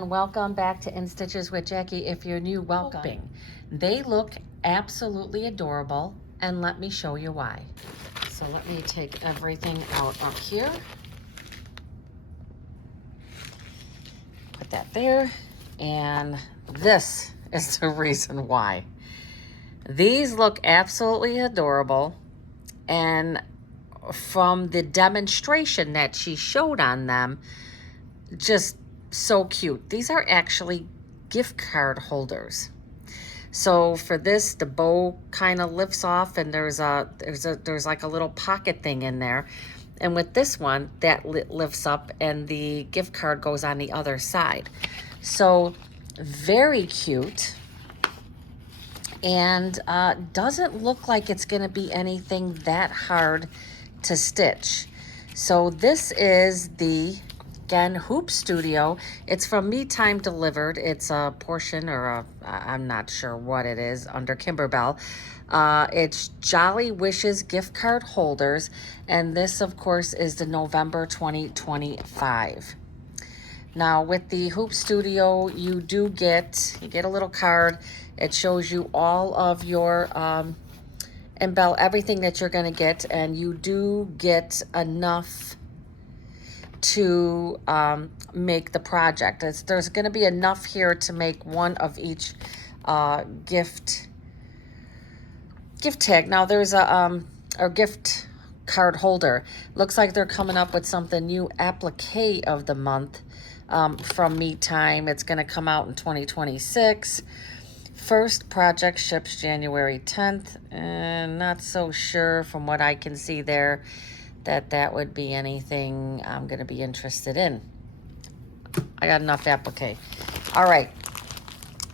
everyone, welcome back to In Stitches with Jackie. If you're new, welcome. They look absolutely adorable, and let me show you why. So let me take everything out up here. Put that there, and this is the reason why. These look absolutely adorable, and from the demonstration that she showed on them, just so cute. These are actually gift card holders. So for this, the bow kind of lifts off, and there's like a little pocket thing in there. And with this one, that lifts up, and the gift card goes on the other side. So very cute, and doesn't look like it's going to be anything that hard to stitch. So this is the, again, Hoop Studio. It's from Me Time Delivered. It's a portion, or I'm not sure what it is, under Kimberbell. It's Jolly Wishes gift card holders, and this, of course, is the November 2025. Now, with the Hoop Studio, you get a little card. It shows you all of your everything that you're going to get, and you do get enough to make the project. There's going to be enough here to make one of each gift tag. Now there's a gift card holder. Looks like they're coming up with something new, applique of the month from Me Time. It's going to come out in 2026. First project ships January 10th, and not so sure from what I can see there that would be anything I'm going to be interested in. I got enough applique. All right.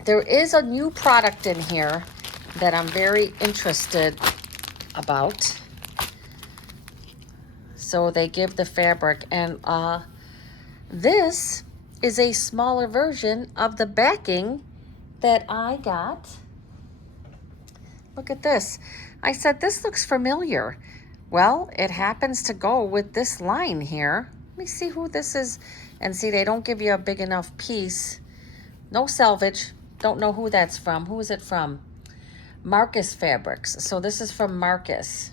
There is a new product in here that I'm very interested about. So they give the fabric, and this is a smaller version of the backing that I got. Look at this. I said, this looks familiar. Well, it happens to go with this line here. Let me see who this is. And see, they don't give you a big enough piece. No salvage. Don't know who that's from. Who is it from? Marcus Fabrics. So this is from Marcus.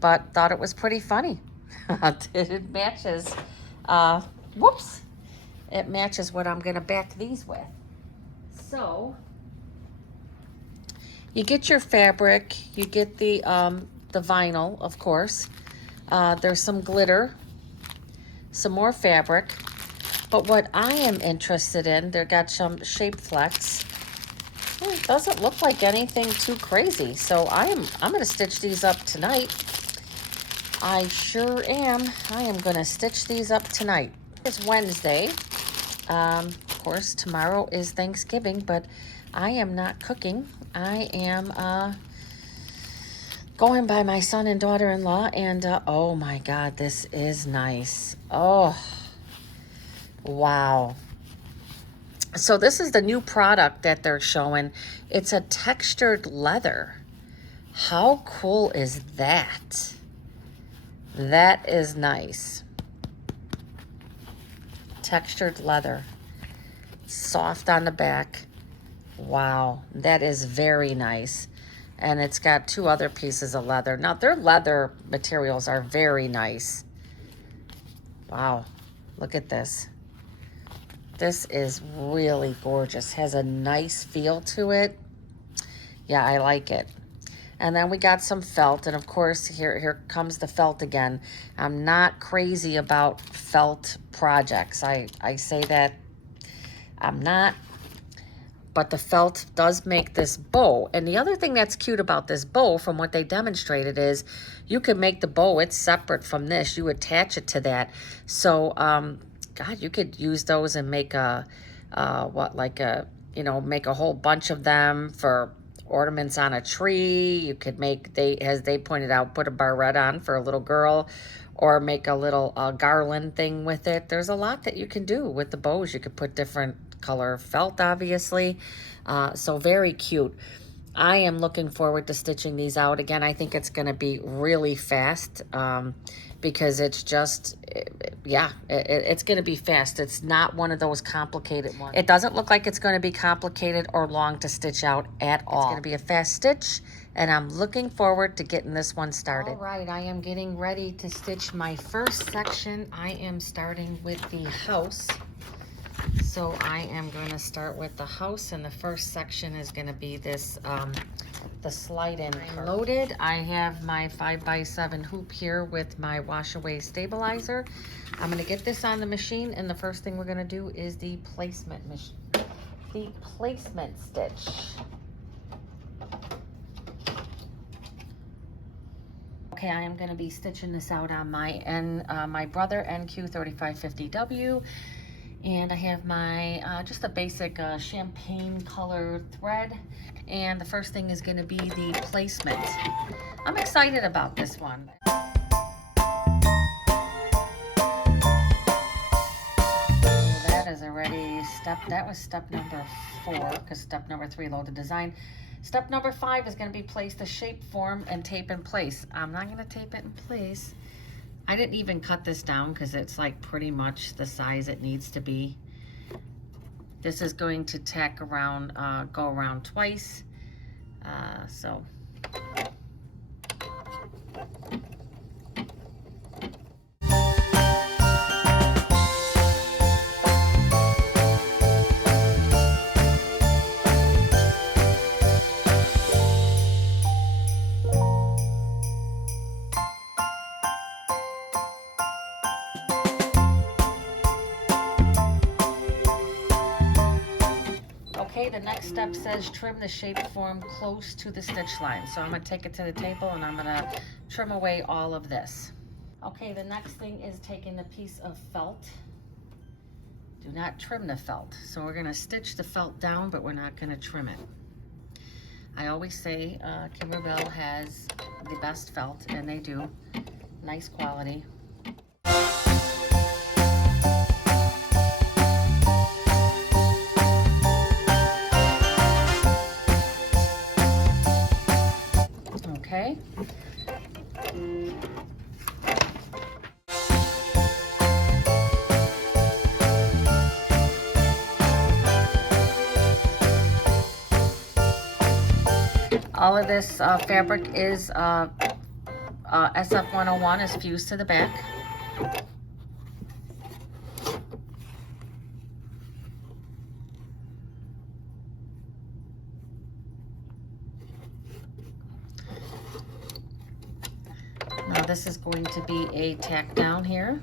But thought it was pretty funny. It matches. Whoops. It matches what I'm going to back these with. So you get your fabric. You get the vinyl, of course. There's some glitter, some more fabric. But what I am interested in, they got some shape flex. It doesn't look like anything too crazy. So I'm going to stitch these up tonight. I sure am. I am going to stitch these up tonight. It's Wednesday. Of course, tomorrow is Thanksgiving, but I am not cooking. I am going by my son and daughter-in-law, and oh my God, this is nice. Oh, wow. So this is the new product that they're showing. It's a textured leather. How cool is that? That is nice. Textured leather. Soft on the back. Wow, that is very nice. And it's got two other pieces of leather. Now, their leather materials are very nice. Wow, look at this. This is really gorgeous. Has a nice feel to it. Yeah, I like it. And then we got some felt. And of course, here comes the felt again. I'm not crazy about felt projects. I say that I'm not. But the felt does make this bow. And the other thing that's cute about this bow, from what they demonstrated, is you can make the bow. It's separate from this. You attach it to that. So, God, you could use those and make make a whole bunch of them for ornaments on a tree. You could make, as they pointed out, put a barrette on for a little girl, or make a little garland thing with it. There's a lot that you can do with the bows. You could put different color felt, obviously. So very cute. I am looking forward to stitching these out. Again, I think it's going to be really fast because it's just, it's going to be fast. It's not one of those complicated ones. It doesn't look like it's going to be complicated or long to stitch out at all. It's going to be a fast stitch, and I'm looking forward to getting this one started. All right, I am getting ready to stitch my first section. I am starting with the house. So I am going to start with the house, and the first section is going to be this, the slide-in part. Loaded. I have my 5x7 hoop here with my wash-away stabilizer. I'm going to get this on the machine, and the first thing we're going to do is the placement stitch. Okay, I am going to be stitching this out on my Brother NQ3550W. And I have my, just a basic champagne color thread. And the first thing is gonna be the placement. I'm excited about this one. So that is already that was step number 4, because step number 3, load the design. Step number 5 is gonna be place the shape, form, and tape in place. I'm not gonna tape it in place. I didn't even cut this down because it's like pretty much the size it needs to be. This is going to tack around, go around twice. So. Okay, the next step says trim the shape form close to the stitch line. So I'm going to take it to the table and I'm going to trim away all of this. Okay, the next thing is taking a piece of felt. Do not trim the felt. So we're going to stitch the felt down, but we're not going to trim it. I always say Kimberbell has the best felt, and they do. Nice quality. Okay. All of this fabric is SF101 is fused to the back. Now this is going to be a tack down here.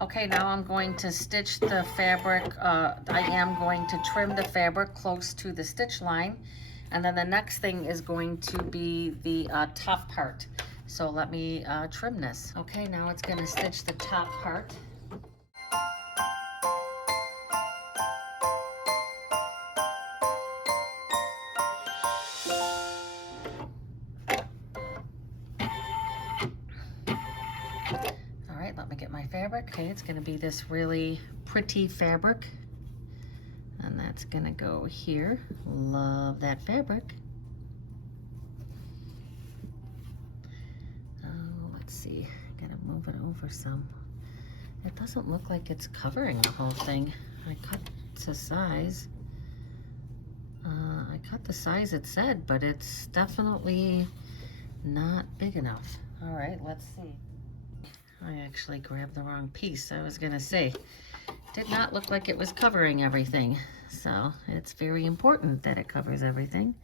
Okay, now I'm going to stitch the fabric. I am going to trim the fabric close to the stitch line. And then the next thing is going to be the top part. So let me trim this. Okay, now it's going to stitch the top part. All right, let me get my fabric. Okay, it's going to be this really pretty fabric. And that's gonna go here. Love that fabric. Oh, let's see. Gotta move it over some. It doesn't look like it's covering the whole thing. I cut the size. I cut the size it said, but it's definitely not big enough. All right, let's see. I actually grabbed the wrong piece. I was gonna say, did not look like it was covering everything. So it's very important that it covers everything.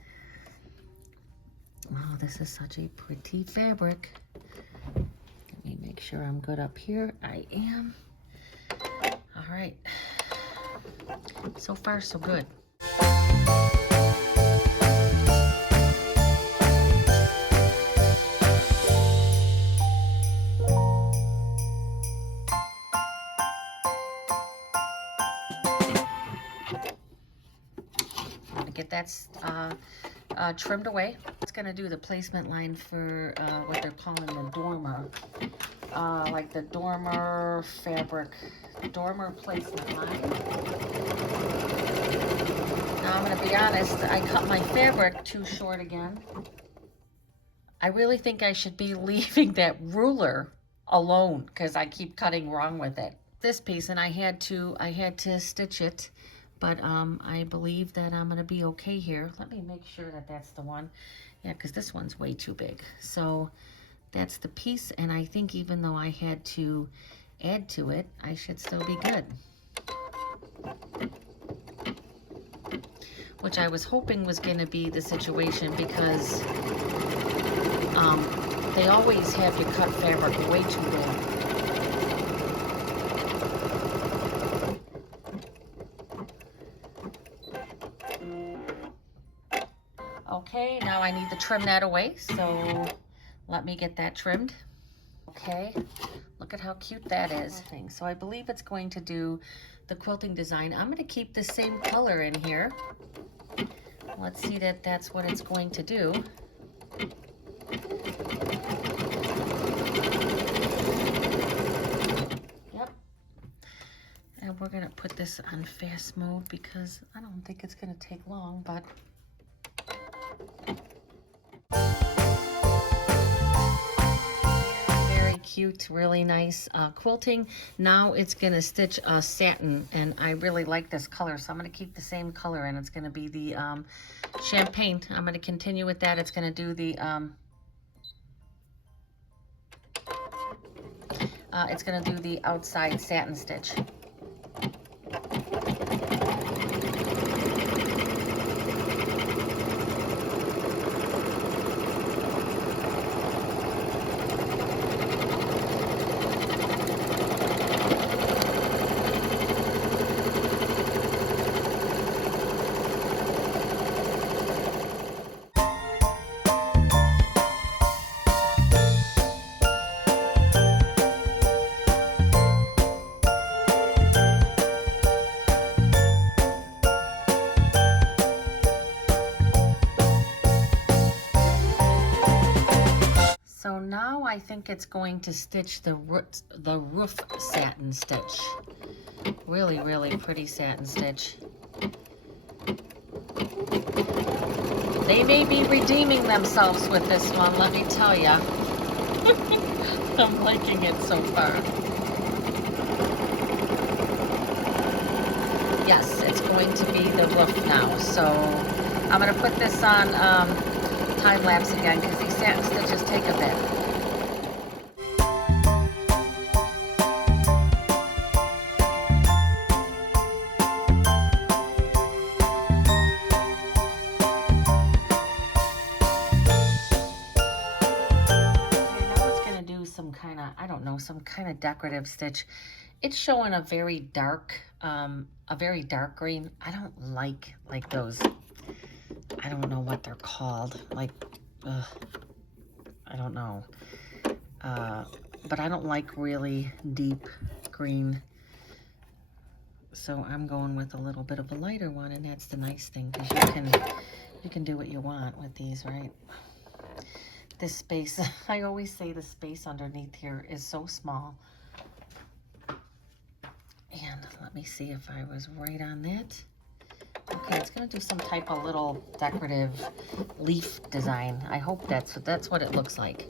Oh, this is such a pretty fabric. Let me make sure I'm good up here. I am. All right. So far, so good. that's trimmed away. It's gonna do the placement line for what they're calling the dormer, like the dormer fabric, dormer placement line. Now I'm gonna be honest, I cut my fabric too short again. I really think I should be leaving that ruler alone because I keep cutting wrong with it. This piece, and I had to stitch it, but I believe that I'm gonna be okay here. Let me make sure that that's the one. Yeah, because this one's way too big. So that's the piece, and I think even though I had to add to it, I should still be good. Which I was hoping was gonna be the situation because they always have you cut fabric way too long. Okay, now I need to trim that away, so let me get that trimmed. Okay, look at how cute that is. So I believe it's going to do the quilting design. I'm going to keep the same color in here. Let's see that that's what it's going to do. Yep. And we're going to put this on fast mode because I don't think it's going to take long, but very cute, really nice quilting. Now it's going to stitch a satin, and I really like this color, so I'm going to keep the same color, and it's going to be the champagne. I'm going to continue with that. It's going to do the outside satin stitch. So now I think it's going to stitch the roof satin stitch. Really, really pretty satin stitch. They may be redeeming themselves with this one, let me tell ya. I'm liking it so far. Yes, it's going to be the roof now. So I'm going to put this on time lapse again because these satin stitches take a bit. Some kind of decorative stitch. It's showing a very dark green. I don't like those. I don't know what they're called. I don't know. But I don't like really deep green. So I'm going with a little bit of a lighter one, and that's the nice thing because you can do what you want with these, right? This space, I always say the space underneath here is so small. And let me see if I was right on that. Okay, it's going to do some type of little decorative leaf design. I hope that's what it looks like.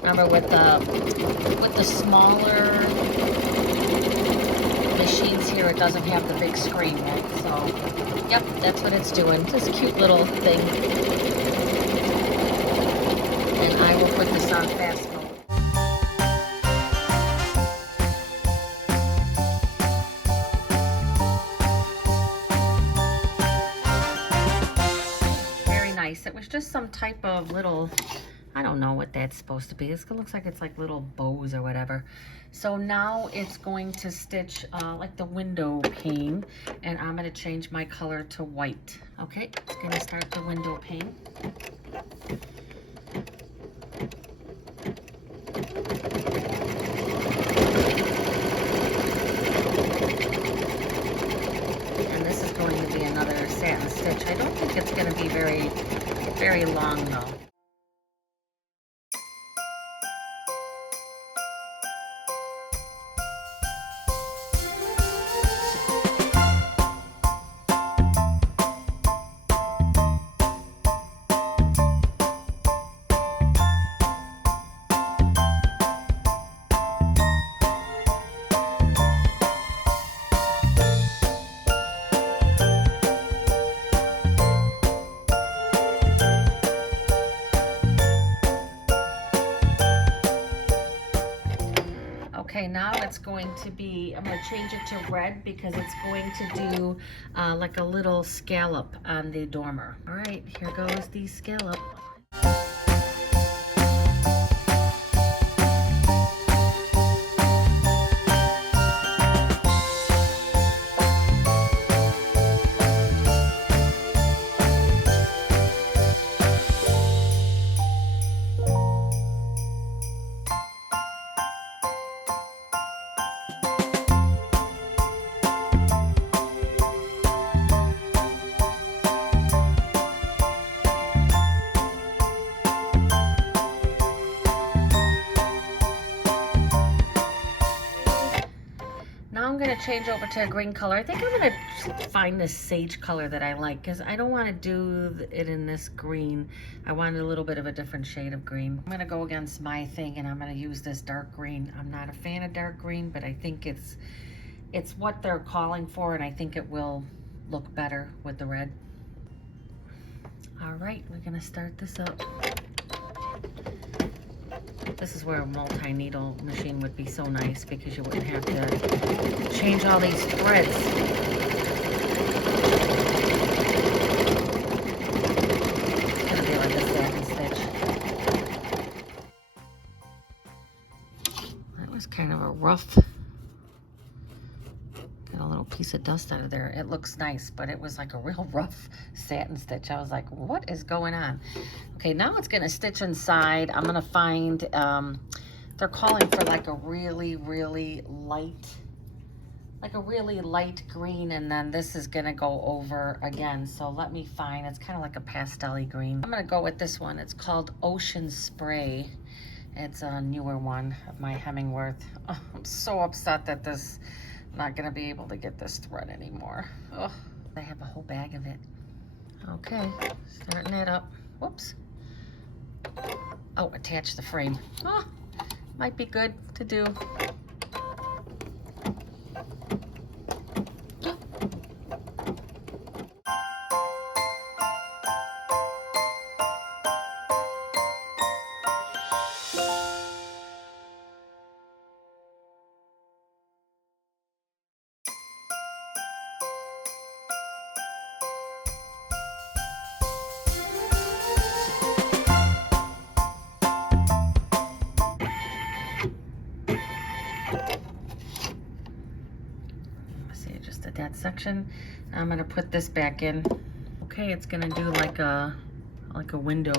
Remember, with the smaller machines here, it doesn't have the big screen yet. So, yep, that's what it's doing. This cute little thing. And I will put this on fast mode. Very nice. It was just some type of little, I don't know what that's supposed to be. It looks like it's like little bows or whatever. So now it's going to stitch like the window pane, and I'm going to change my color to white. Okay, it's going to start the window pane. And this is going to be another satin stitch. I don't think it's going Okay, now it's going to be, I'm going to change it to red because it's going to do like a little scallop on the dormer. All right, here goes the scallop. Now I'm going to change over to a green color. I think I'm going to find this sage color that I like because I don't want to do it in this green. I want a little bit of a different shade of green. I'm going to go against my thing and I'm going to use this dark green. I'm not a fan of dark green, but I think it's what they're calling for, and I think it will look better with the red. All right, we're going to start this up. This is where a multi-needle machine would be so nice because you wouldn't have to change all these threads. It's gonna be like a satin stitch. That was kind of a rough, got a little piece of dust out of there. It looks nice, but it was like a real rough satin stitch. I was like, what is going on? Okay, now it's gonna stitch inside. I'm gonna find, they're calling for like a really light green, and then this is gonna go over again. So let me find, it's kind of like a pastel-y green. I'm gonna go with this one. It's called Ocean Spray. It's a newer one of my Hemingworth. Oh, I'm so upset that this, I'm not gonna be able to get this thread anymore. Oh, I have a whole bag of it. Okay, starting it up. Whoops. Oh, attach the frame. Oh, might be good to do. That section. I'm gonna put this back in. Okay, it's gonna do like a window,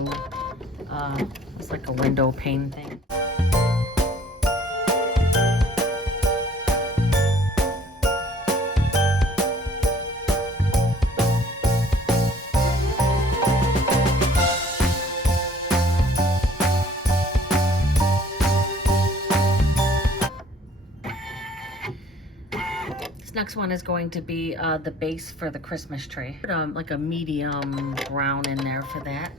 it's like a window pane thing. Next one is going to be the base for the Christmas tree. Put like a medium brown in there for that.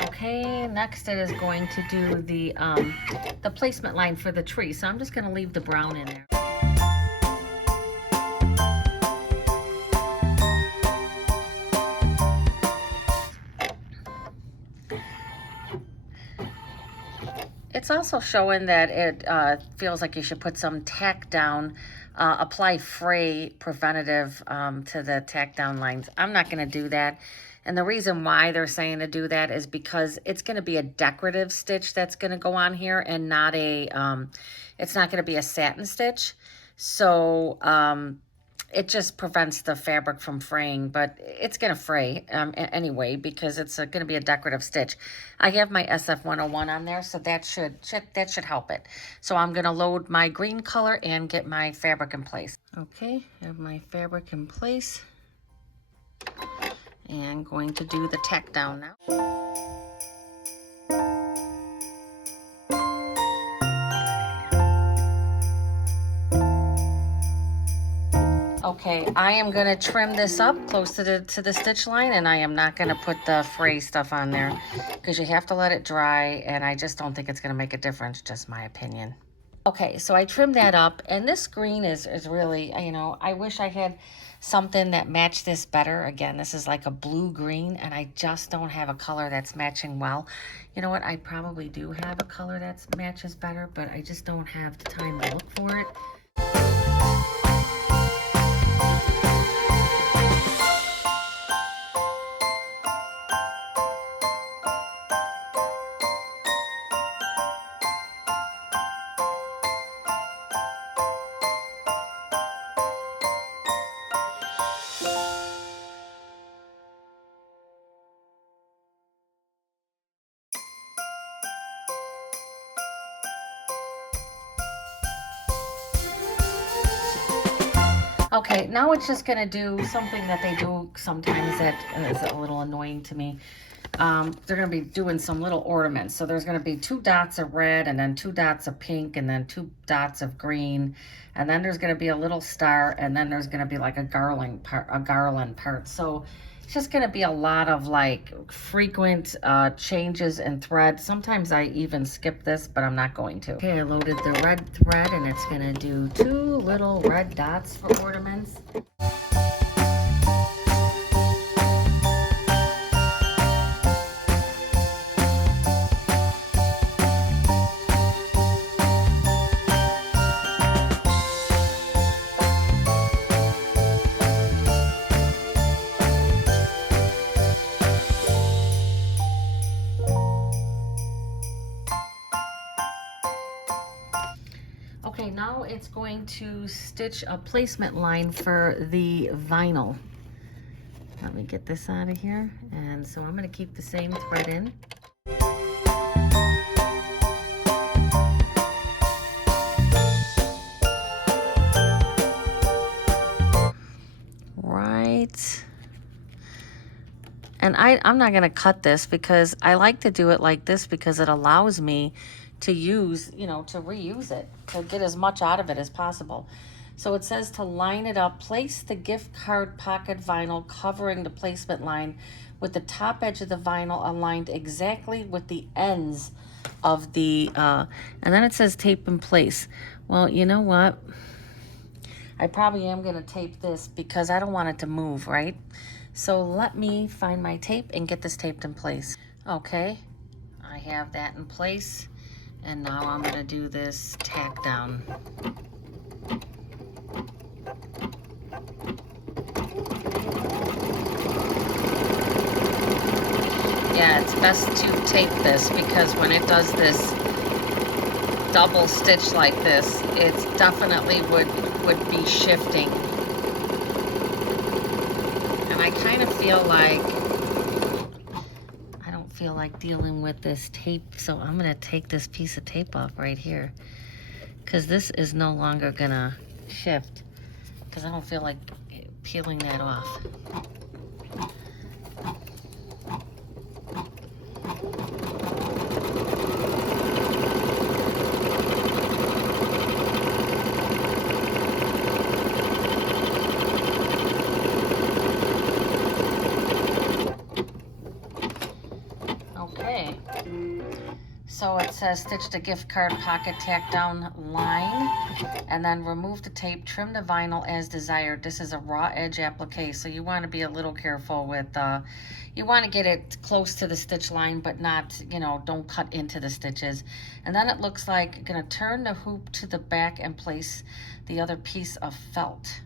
Okay, next it is going to do the placement line for the tree. So I'm just going to leave the brown in there. It's also showing that it feels like you should put some tack down, apply fray preventative to the tack down lines. I'm not going to do that. And the reason why they're saying to do that is because it's going to be a decorative stitch that's going to go on here and not a, it's not going to be a satin stitch. So, it just prevents the fabric from fraying, but it's going to fray anyway because it's going to be a decorative stitch. I have my SF101 on there, so that should help it. So I'm going to load my green color and get my fabric in place. Okay, I have my fabric in place and going to do the tack down now. Okay, I am going to trim this up close to the stitch line, and I am not going to put the fray stuff on there because you have to let it dry, and I just don't think it's going to make a difference, just my opinion. Okay, so I trimmed that up, and this green is really, I wish I had something that matched this better. Again, this is like a blue green, and I just don't have a color that's matching well. You know what? I probably do have a color that matches better, but I just don't have the time to look for it. Okay, now it's just gonna do something that they do sometimes that is a little annoying to me. They're gonna be doing some little ornaments. So there's gonna be 2 dots of red, and then 2 dots of pink, and then 2 dots of green, and then there's gonna be a little star, and then there's gonna be like a garland part. So it's just gonna be a lot of like frequent changes in thread. Sometimes I even skip this, but I'm not going to. Okay, I loaded the red thread, and it's gonna do 2 little red dots for ornaments. Okay, now it's going to stitch a placement line for the vinyl. Let me get this out of here. And so I'm going to keep the same thread in. Right. And I'm not going to cut this because I like to do it like this because it allows me to use, to reuse it, to get as much out of it as possible. So it says to line it up, place the gift card pocket vinyl covering the placement line with the top edge of the vinyl aligned exactly with the ends of the, and then it says tape in place. Well, you know what? I probably am going to tape this because I don't want it to move, right? So let me find my tape and get this taped in place. Okay, I have that in place. And now I'm going to do this tack down. Yeah, it's best to tape this because when it does this double stitch like this, it definitely would be shifting. And I kind of feel like I don't feel like dealing with this tape, so I'm going to take this piece of tape off right here because this is no longer going to shift because I don't feel like peeling that off. Okay, so it says stitch the gift card pocket tack down line and then remove the tape, trim the vinyl as desired. This is a raw edge applique, so you want to be a little careful with, you want to get it close to the stitch line, but not, don't cut into the stitches. And then it looks like you're going to turn the hoop to the back and place the other piece of felt.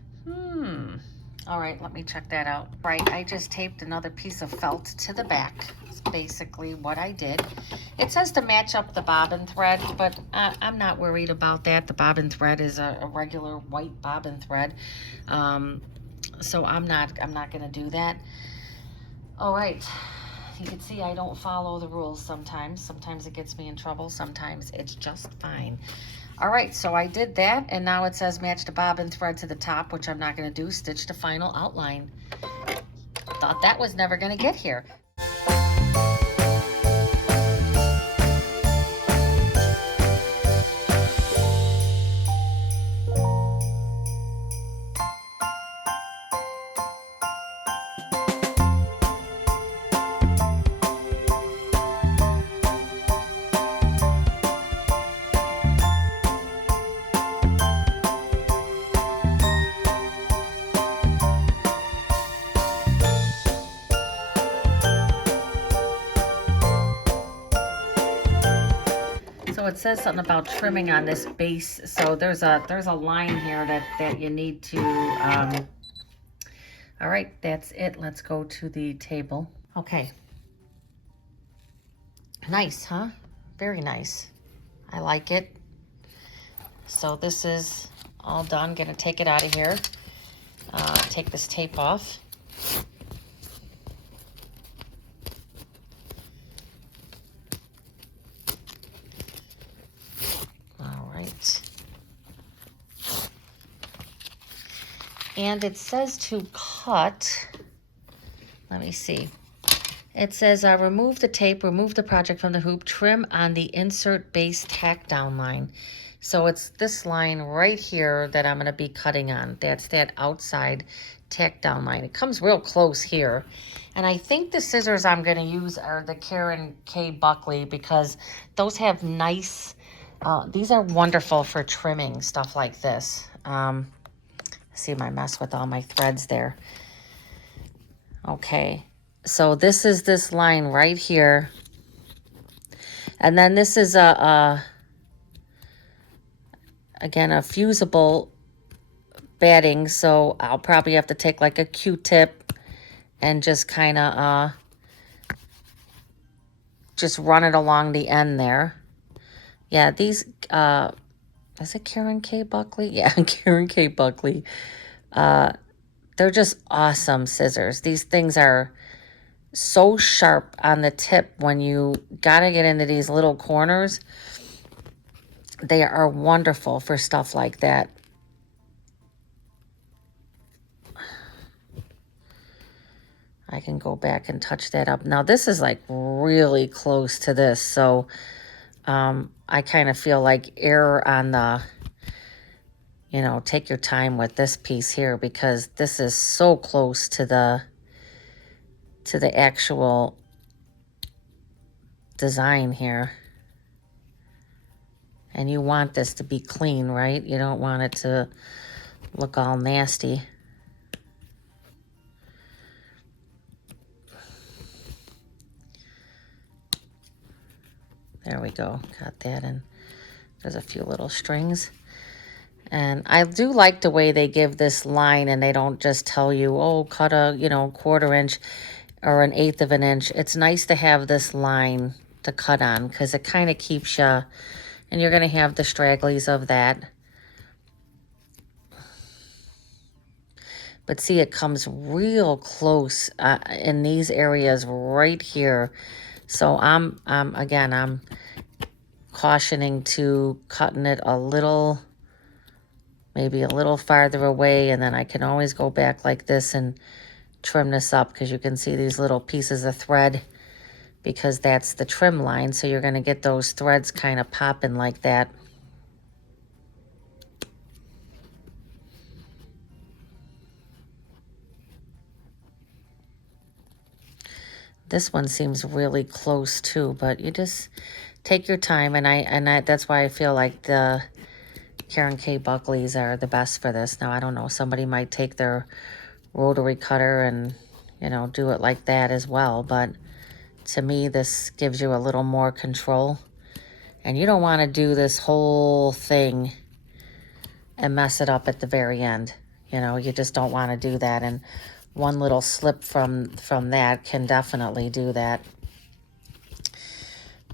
All right, let me check that out. Right, I just taped another piece of felt to the back. That's basically what I did. It says to match up the bobbin thread, but I'm not worried about that. The bobbin thread is a regular white bobbin thread. So I'm not gonna do that. All right, you can see I don't follow the rules sometimes. Sometimes it gets me in trouble. Sometimes it's just fine. All right, so I did that, and now it says match the bobbin thread to the top, which I'm not going to do. Stitch the final outline. Thought that was never going to get here. says something about trimming on this base. So there's a line here that you need to, all right, that's it. Let's go to the table. Okay. Nice, huh? Very nice. I like it. So this is all done. Gonna take it out of here. Take this tape off. All right. And it says to cut, let me see. It says, remove the tape, remove the project from the hoop, trim on the insert base tack down line. So it's this line right here that I'm going to be cutting on. That's that outside tack down line. It comes real close here. And I think the scissors I'm going to use are the Karen K. Buckley, because those have nice, these are wonderful for trimming stuff like this. See my mess with all my threads there. Okay. So this is this line right here. And then this is again, a fusible batting. So I'll probably have to take like a Q-tip and just kind of just run it along the end there. Yeah, these, is it Karen K. Buckley? Yeah, Karen K. Buckley. They're just awesome scissors. These things are so sharp on the tip when you gotta get into these little corners. They are wonderful for stuff like that. I can go back and touch that up. Now this is like really close to this, so I kind of feel like error on the, you know, take your time with this piece here, because this is so close to the actual design here. And you want this to be clean, right? You don't want it to look all nasty. There we go. Got that. And there's a few little strings. And I do like the way they give this line, and they don't just tell you, oh, cut a, you know, 1/4 inch or 1/8 of an inch. It's nice to have this line to cut on, because it kind of keeps you, and you're going to have the stragglies of that. But see, it comes real close in these areas right here. So I'm cautioning to cutting it a little, maybe a little farther away, and then I can always go back like this and trim this up, because you can see these little pieces of thread, because that's the trim line. So you're going to get those threads kind of popping like that. This one seems really close too, but you just take your time, and I that's why I feel like the Karen K. Buckleys are the best for this. Now, I don't know, somebody might take their rotary cutter and, you know, do it like that as well, but to me, this gives you a little more control. And you don't want to do this whole thing and mess it up at the very end. You know, you just don't want to do that. And one little slip from that can definitely do that.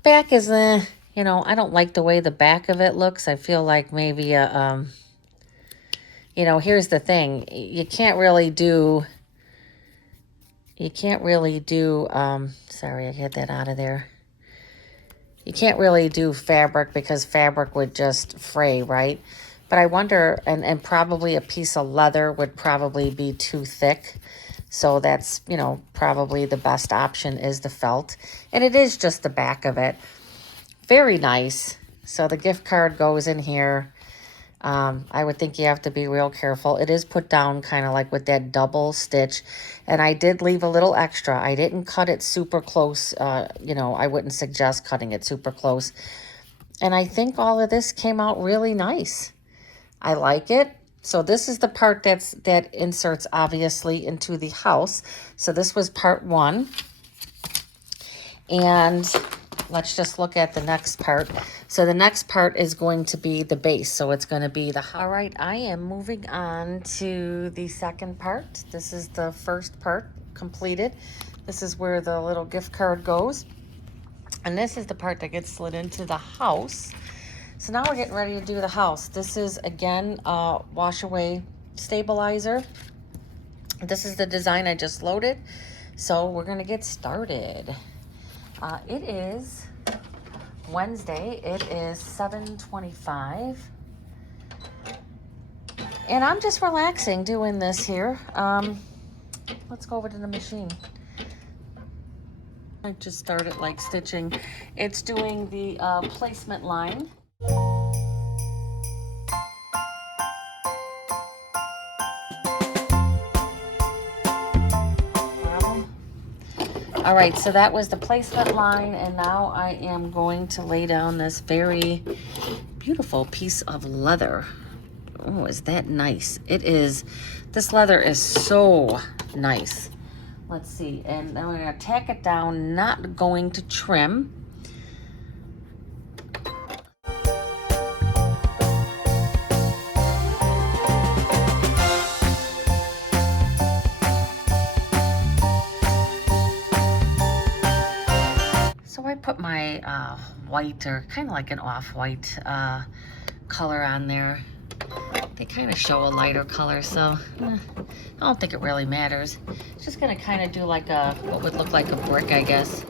Back is, you know, I don't like the way the back of it looks. I feel like maybe, you know, here's the thing. You can't really do, sorry, I get that out of there. You can't really do fabric, because fabric would just fray, right? But I wonder, and probably a piece of leather would probably be too thick. So that's, you know, probably the best option is the felt. And it is just the back of it. Very nice. So the gift card goes in here. I would think you have to be real careful. It is put down kind of like with that double stitch. And I did leave a little extra. I didn't cut it super close. You know, I wouldn't suggest cutting it super close. And I think all of this came out really nice. I like it. So this is the part that inserts obviously into the house. So this was part 1. And let's just look at the next part. So the next part is going to be the base. So it's going to be the... All right, I am moving on to the second part. This is the first part completed. This is where the little gift card goes. And this is the part that gets slid into the house. So now we're getting ready to do the house. This is, again, wash away stabilizer. This is the design I just loaded. So we're going to get started. It is Wednesday. It is 7:25. And I'm just relaxing doing this here. Let's go over to the machine. I just started like stitching. It's doing the placement line. All right, so that was the placement line, and now I am going to lay down this very beautiful piece of leather. Oh, is that nice? It is. This leather is so nice. Let's see, and then we're gonna tack it down, not going to trim. So I put my white, or kind of like an off-white color on there. They kind of show a lighter color, so I don't think it really matters. It's just gonna kind of do like a, what would look like a brick, I guess.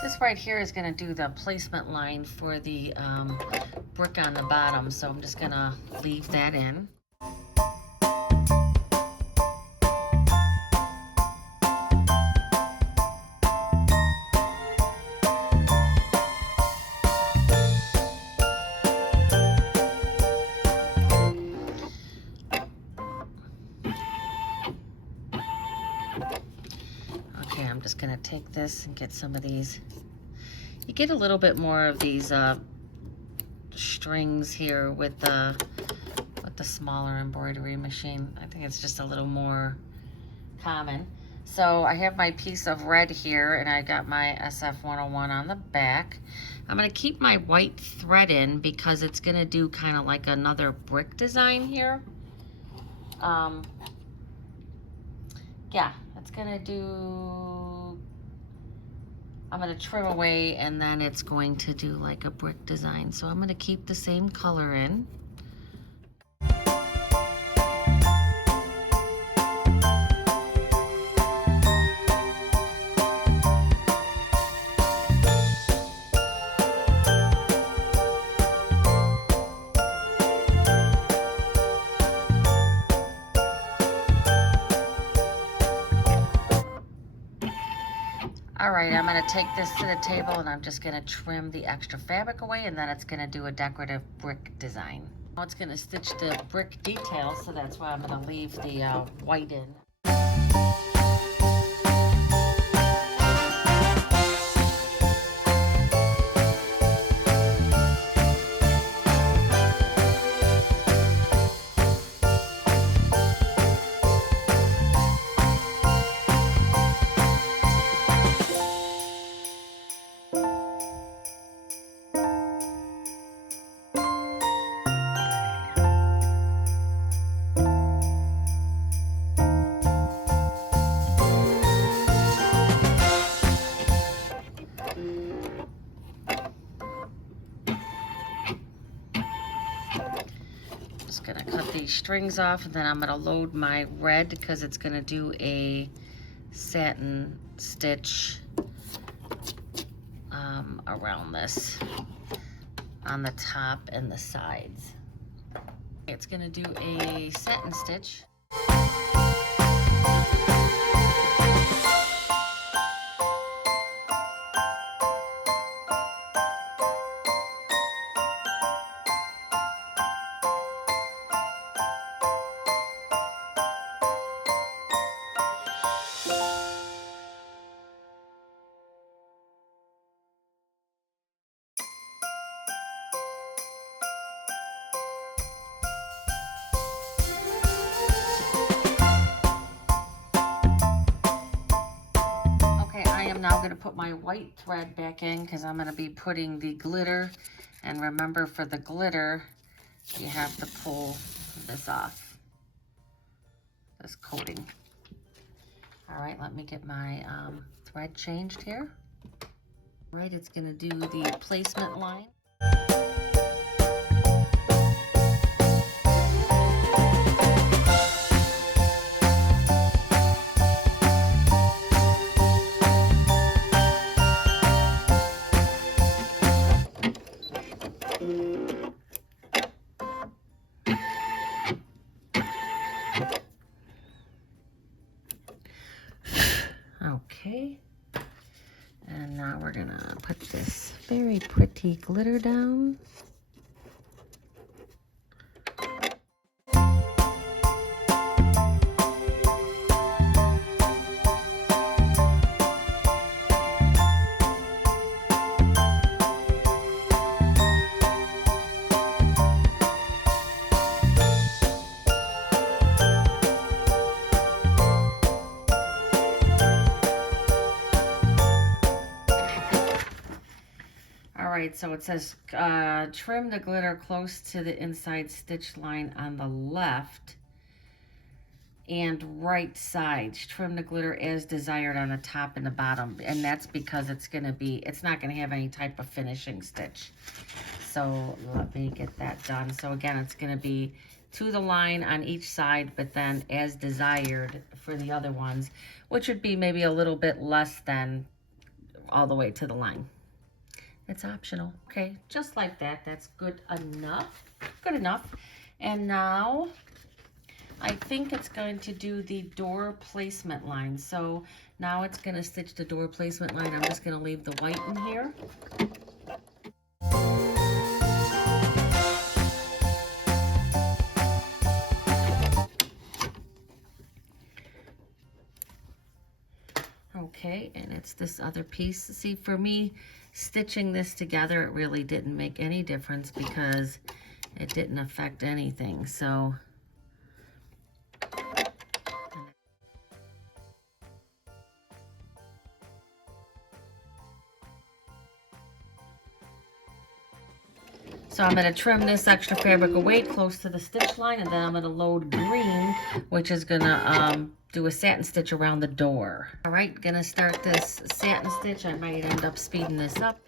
This right here is going to do the placement line for the brick on the bottom, so I'm just going to leave that in. Okay, I'm just going to take this and get some of these. You get a little bit more of these strings here with the smaller embroidery machine. I think it's just a little more common. So I have my piece of red here, and I got my SF-101 on the back. I'm going to keep my white thread in because it's going to do kind of like another brick design here. Yeah, it's going to do... I'm going to trim away, and then it's going to do like a brick design. So I'm going to keep the same color in. All right, I'm going to take this to the table, and I'm just going to trim the extra fabric away, and then it's going to do a decorative brick design. Now it's going to stitch the brick detail, so that's why I'm going to leave the white in. Just gonna cut these strings off, and then I'm gonna load my red because it's gonna do a satin stitch around this on the top and the sides. It's gonna do a satin stitch. I'm now going to put my white thread back in because I'm going to be putting the glitter. And remember, for the glitter, you have to pull this off, this coating. All right, let me get my thread changed here. All right, it's going to do the placement line. Okay, and now we're gonna put this very pretty glitter down. Alright, so it says trim the glitter close to the inside stitch line on the left and right sides. Trim the glitter as desired on the top and the bottom. And that's because it's not going to have any type of finishing stitch. So let me get that done. So again, it's going to be to the line on each side, but then as desired for the other ones, which would be maybe a little bit less than all the way to the line. It's optional. Okay, just like that. That's good enough. Good enough. And now I think it's going to do the door placement line. So now it's going to stitch the door placement line. I'm just going to leave the white in here. Okay, and it's this other piece. See, for me, stitching this together, it really didn't make any difference because it didn't affect anything. So I'm going to trim this extra fabric away close to the stitch line, and then I'm going to load green, which is going to do a satin stitch around the door. All right, going to start this satin stitch. I might end up speeding this up.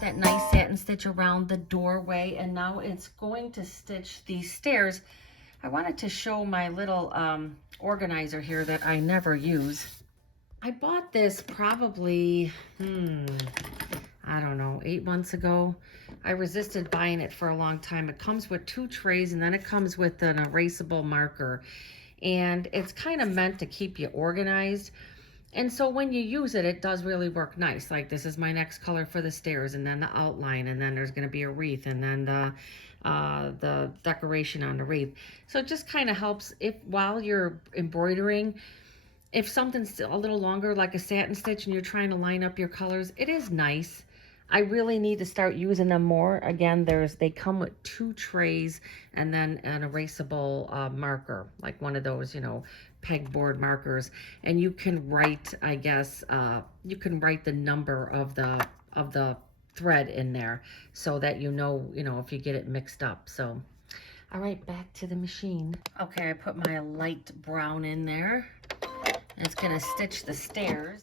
That nice satin stitch around the doorway, and now it's going to stitch these stairs. I wanted to show my little organizer here that I never use. I bought this probably, I don't know, 8 months ago. I resisted buying it for a long time. It comes with 2 trays, and then it comes with an erasable marker, and it's kind of meant to keep you organized. And so when you use it, it does really work nice. Like, this is my next color for the stairs, and then the outline, and then there's going to be a wreath, and then the decoration on the wreath. So it just kind of helps if while you're embroidering, if something's a little longer, like a satin stitch, and you're trying to line up your colors, it is nice. I really need to start using them more. Again, they come with 2 trays and then an erasable marker, like one of those, pegboard markers, and you can write, I guess, you can write the number of the thread in there so that you know, if you get it mixed up. So, all right, back to the machine. Okay, I put my light brown in there. And it's gonna stitch the stairs.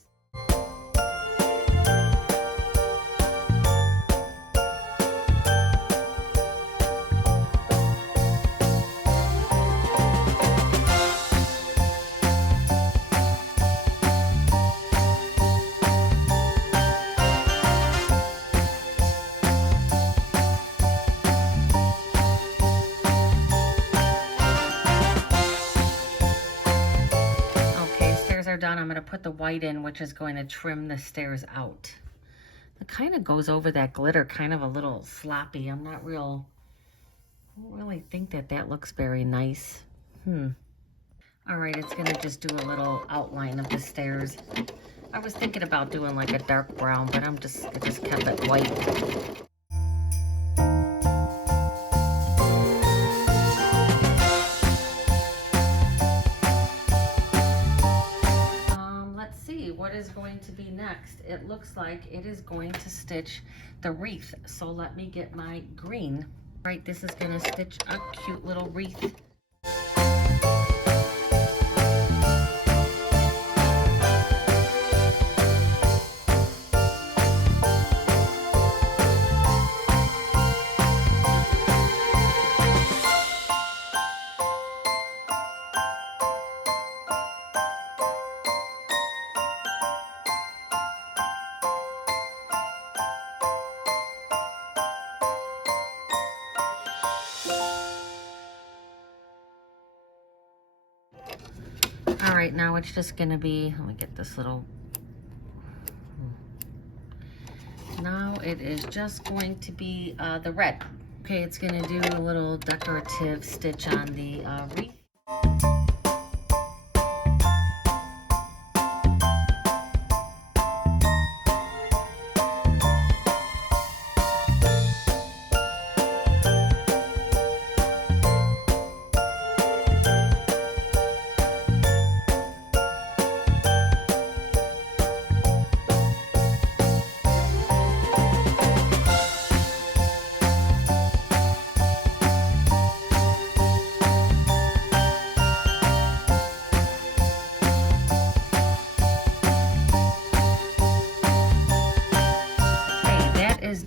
Are done. I'm going to put the white in, which is going to trim the stairs out. It kind of goes over that glitter kind of a little sloppy. I don't really think that looks very nice. All right, it's going to just do a little outline of the stairs. I was thinking about doing like a dark brown, but I just kept it white. What is going to be next? It looks like it is going to stitch the wreath. So let me get my green. Right, this is going to stitch a cute little wreath. All right, now it's just gonna be, let me get this little, now it is just going to be the red. Okay, it's gonna do a little decorative stitch on the wreath.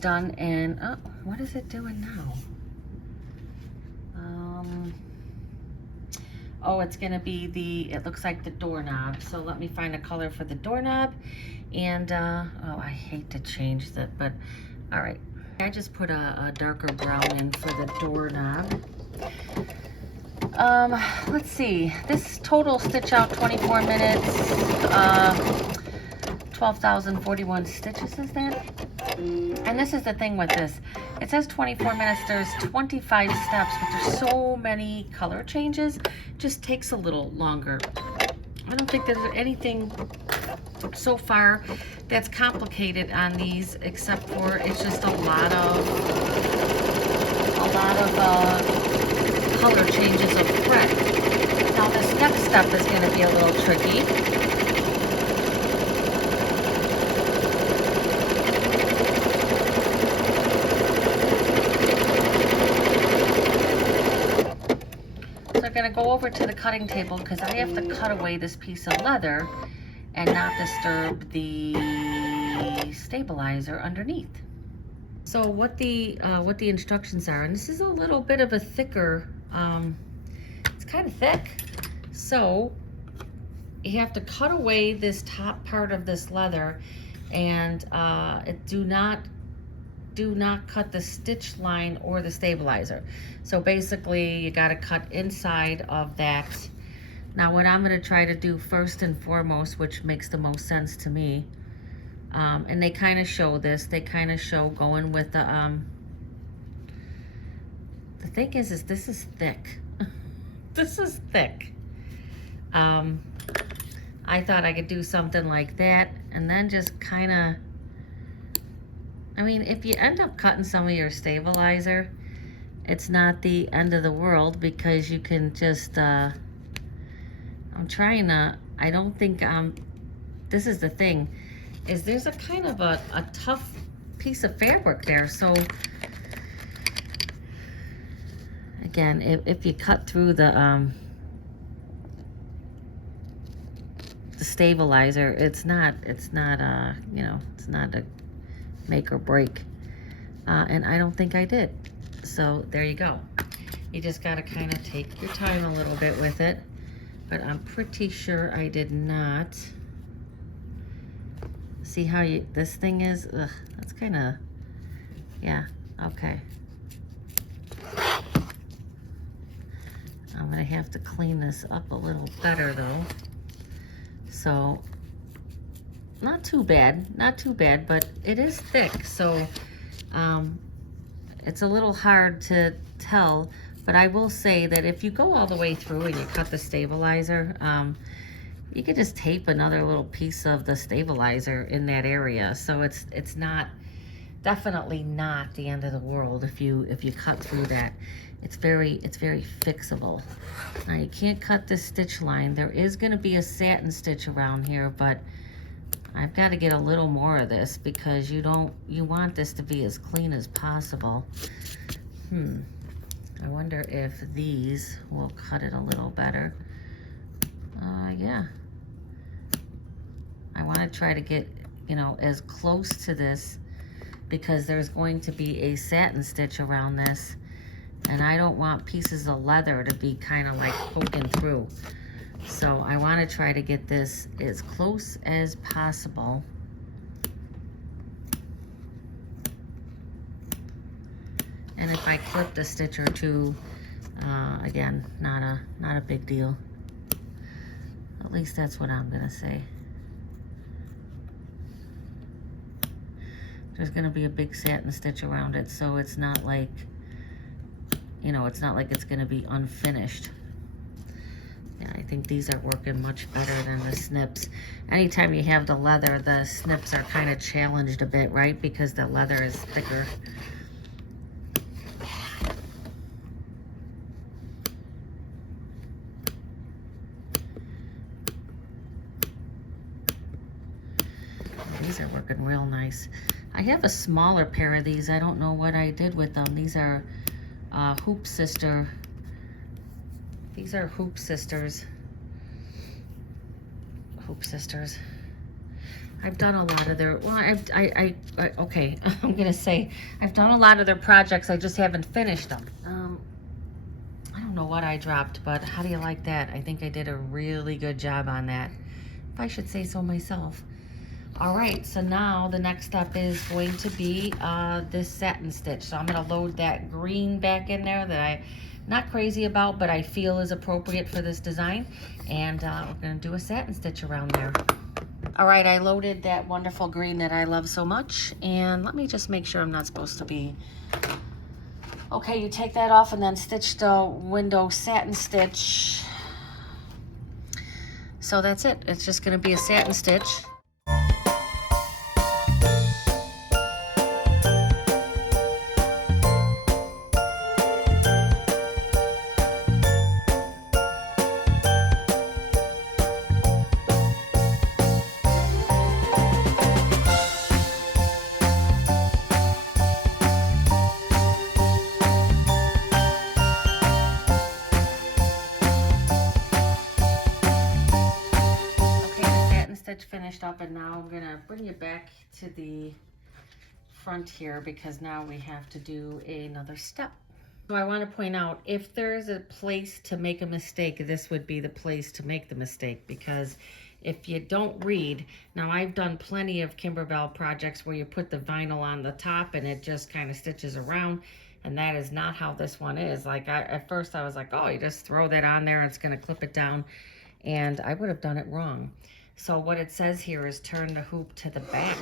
Done, and oh, what is it doing now? Oh, it's gonna be it looks like the doorknob. So let me find a color for the doorknob. And oh, I hate to change that, but all right, I just put a darker brown in for the doorknob. Let's see, this total stitch out 24 minutes, 12,041 stitches, is that? And this is the thing with this. It says 24 minutes. There's 25 steps, but there's so many color changes. It just takes a little longer. I don't think there's anything so far that's complicated on these, except for it's just a lot of color changes of thread. Now this next step is going to be a little tricky. Going to go over to the cutting table because I have to cut away this piece of leather and not disturb the stabilizer underneath. So what the instructions are, and this is a little bit of a thicker, it's kind of thick, so you have to cut away this top part of this leather, and do not cut the stitch line or the stabilizer. So basically you got to cut inside of that. Now what I'm going to try to do first and foremost, which makes the most sense to me, and they kind of show this, they kind of show going with the thing is this is thick. This is thick. I thought I could do something like that and then just kind of, I mean, if you end up cutting some of your stabilizer, it's not the end of the world because you can just, I'm trying to, I don't think, this is the thing, is there's a kind of a tough piece of fabric there. So again, if you cut through the stabilizer, it's not you know, it's not a make or break. And I don't think I did. So there you go. You just got to kind of take your time a little bit with it. But I'm pretty sure I did not. See how this thing is? Ugh, that's kind of, yeah, okay. I'm gonna have to clean this up a little better though. So, not too bad, but it is thick. So, it's a little hard to tell, but I will say that if you go all the way through and you cut the stabilizer, you could just tape another little piece of the stabilizer in that area. So it's definitely not the end of the world if you cut through that. It's very fixable. Now you can't cut this stitch line. There is going to be a satin stitch around here, but I've got to get a little more of this because you want this to be as clean as possible. I wonder if these will cut it a little better. Yeah. I want to try to get, you know, as close to this because there's going to be a satin stitch around this, and I don't want pieces of leather to be kind of like poking through. So I want to try to get this as close as possible. And if I clipped a stitch or two, again, not a big deal. At least that's what I'm gonna say. There's gonna be a big satin stitch around it, so it's not like, you know, it's not like it's gonna be unfinished. Yeah, I think these are working much better than the snips. Anytime you have the leather, the snips are kind of challenged a bit, right? Because the leather is thicker. These are working real nice. I have a smaller pair of these. I don't know what I did with them. These are Hoop Sister. These are Hoop Sisters. Hoop Sisters. I've done a lot of their, well, okay, I'm gonna say, I've done a lot of their projects, I just haven't finished them. I don't know what I dropped, but how do you like that? I think I did a really good job on that, if I should say so myself. All right, so now the next step is going to be this satin stitch. So I'm gonna load that green back in there that I'm not crazy about, but I feel is appropriate for this design. And we're gonna do a satin stitch around there. All right, I loaded that wonderful green that I love so much. And let me just make sure I'm not supposed to be. Okay, you take that off and then stitch the window satin stitch. So that's it. It's just gonna be a satin stitch. Finished up, and now I'm gonna bring you back to the front here because now we have to do another step. So I want to point out, if there's a place to make a mistake, this would be the place to make the mistake, because if you don't read, now I've done plenty of Kimberbell projects where you put the vinyl on the top and it just kind of stitches around, and that is not how this one is. Like at first I was like, oh, you just throw that on there and it's going to clip it down, and I would have done it wrong. So what it says here is turn the hoop to the back.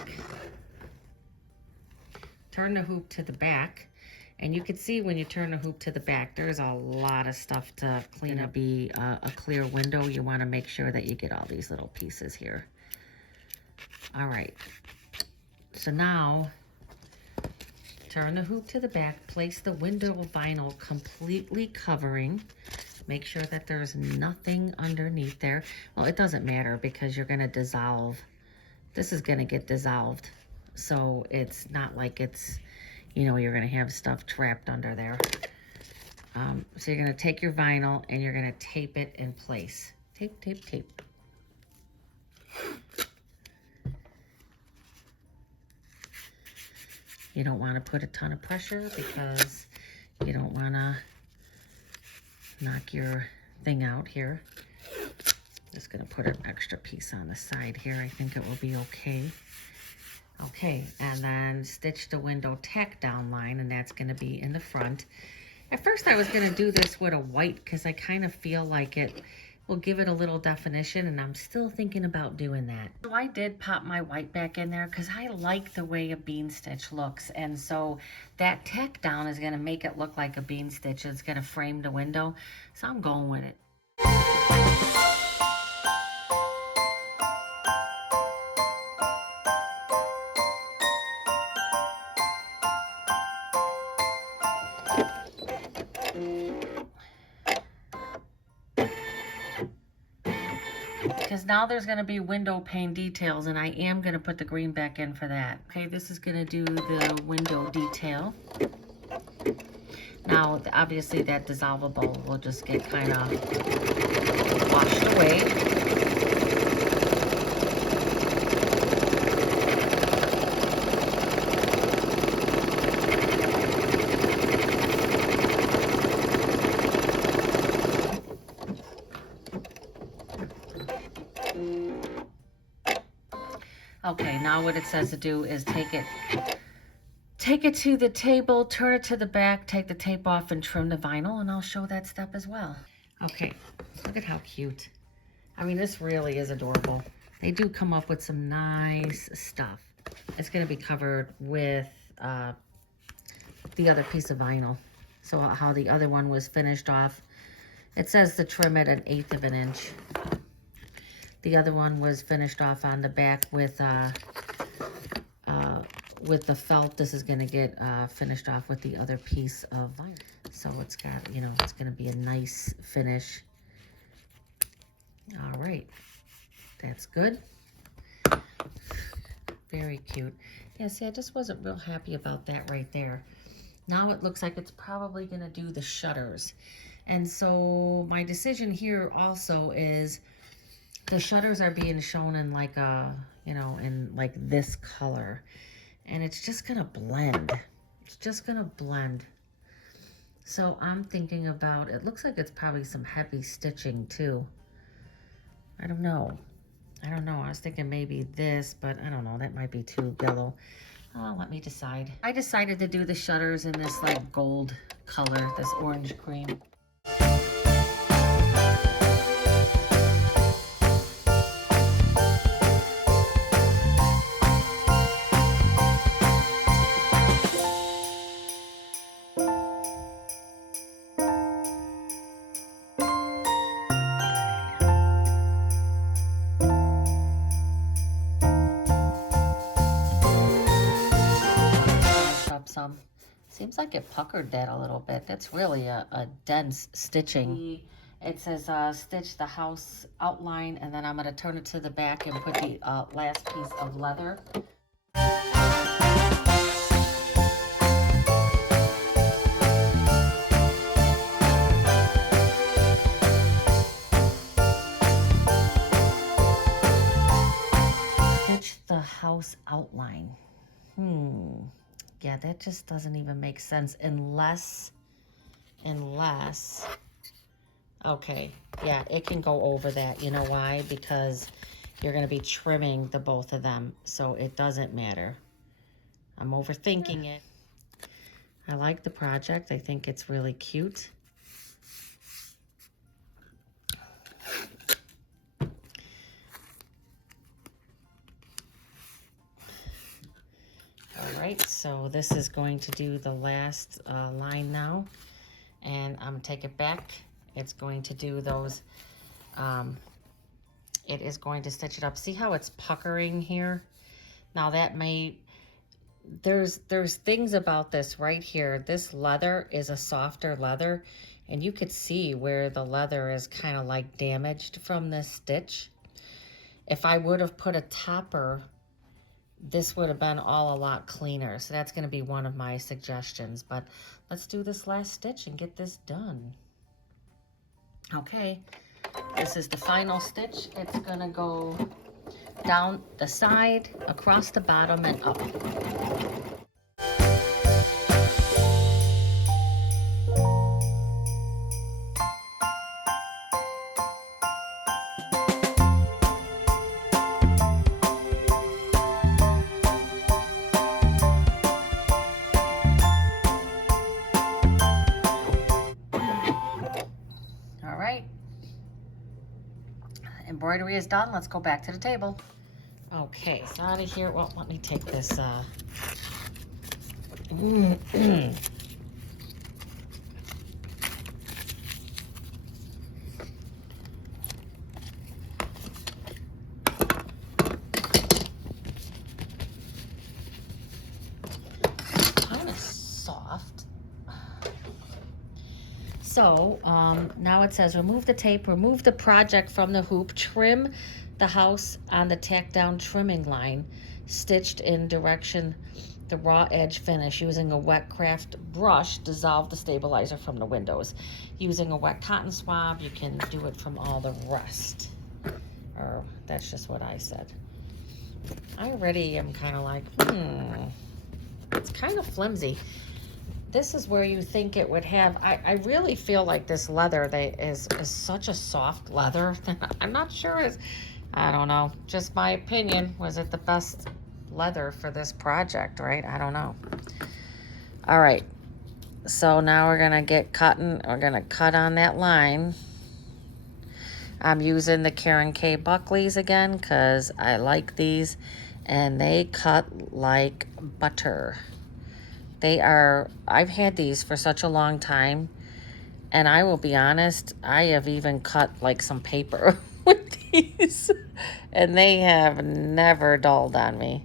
Turn the hoop to the back. And you can see when you turn the hoop to the back, there's a lot of stuff to clean up. Be a clear window. You want to make sure that you get all these little pieces here. All right. So now, turn the hoop to the back. Place the window vinyl completely covering. Make sure that there's nothing underneath there. Well, it doesn't matter because you're going to dissolve. This is going to get dissolved so it's not like it's, you know, you're gonna have stuff trapped under there. So you're gonna take your vinyl and you're gonna tape it in place. Tape, tape, tape. You don't want to put a ton of pressure because you don't want to knock your thing out here. Just going to put an extra piece on the side here. I think it will be okay. Okay, and then stitch the window tack down line, and that's going to be in the front. At first I was going to do this with a white because I kind of feel like it will give it a little definition, and I'm still thinking about doing that. So I did pop my white back in there because I like the way a bean stitch looks, and so that tack down is going to make it look like a bean stitch. It's going to frame the window, so I'm going with it. Because now there's going to be window pane details, and I am going to put the green back in for that. Okay, this is going to do the window detail. Now, obviously, that dissolvable will just get kind of washed away. Okay, now what it says to do is take it to the table, turn it to the back, take the tape off, and trim the vinyl, and I'll show that step as well. Okay, look at how cute. I mean, this really is adorable. They do come up with some nice stuff. It's going to be covered with the other piece of vinyl. So how the other one was finished off, it says to trim it 1/8 of an inch. The other one was finished off on the back with the felt. This is going to get finished off with the other piece of vinyl. So it's got, you know, it's going to be a nice finish. All right. That's good. Very cute. Yeah, see, I just wasn't real happy about that right there. Now it looks like it's probably going to do the shutters. And so my decision here also is the shutters are being shown in like a, you know, in like this color. And it's just going to blend. It's just going to blend. So I'm thinking about, it looks like it's probably some heavy stitching too. I don't know. I was thinking maybe this, but I don't know. That might be too yellow. Oh, let me decide. I decided to do the shutters in this like gold color, this orange cream. Some. Seems like it puckered that a little bit. That's really a dense stitching. It says stitch the house outline, and then I'm going to turn it to the back and put the last piece of leather. Stitch the house outline. Yeah, that just doesn't even make sense unless, okay, yeah, it can go over that. You know why? Because you're going to be trimming the both of them, so it doesn't matter. I'm overthinking it. I like the project. I think it's really cute. All right, so this is going to do the last line now, and I'm gonna take it back. It's going to do those, it is going to stitch it up. See how it's puckering here? Now that may, there's things about this right here. This leather is a softer leather, and you could see where the leather is kind of like damaged from this stitch. If I would have put a topper this would have been all a lot cleaner. So that's going to be one of my suggestions. But let's do this last stitch and get this done. Okay, this is the final stitch. It's going to go down the side, across the bottom, and up. All right, embroidery is done. Let's go back to the table. Okay, so out of here, well, let me take this, kind of soft. So now it says remove the tape, remove the project from the hoop, trim the house on the tack down trimming line, stitched in direction the raw edge finish. Using a wet craft brush, dissolve the stabilizer from the windows. Using a wet cotton swab, you can do it from all the rest. Or that's just what I said. I already am kind of like, it's kind of flimsy. This is where you think it would have, I really feel like this leather is such a soft leather. I'm not sure, I don't know, just my opinion. Was it the best leather for this project, right? I don't know. All right, so now we're gonna get cutting. We're gonna cut on that line. I'm using the Karen K Buckleys again because I like these and they cut like butter. They are, I've had these for such a long time, and I will be honest, I have even cut like some paper with these, and they have never dulled on me.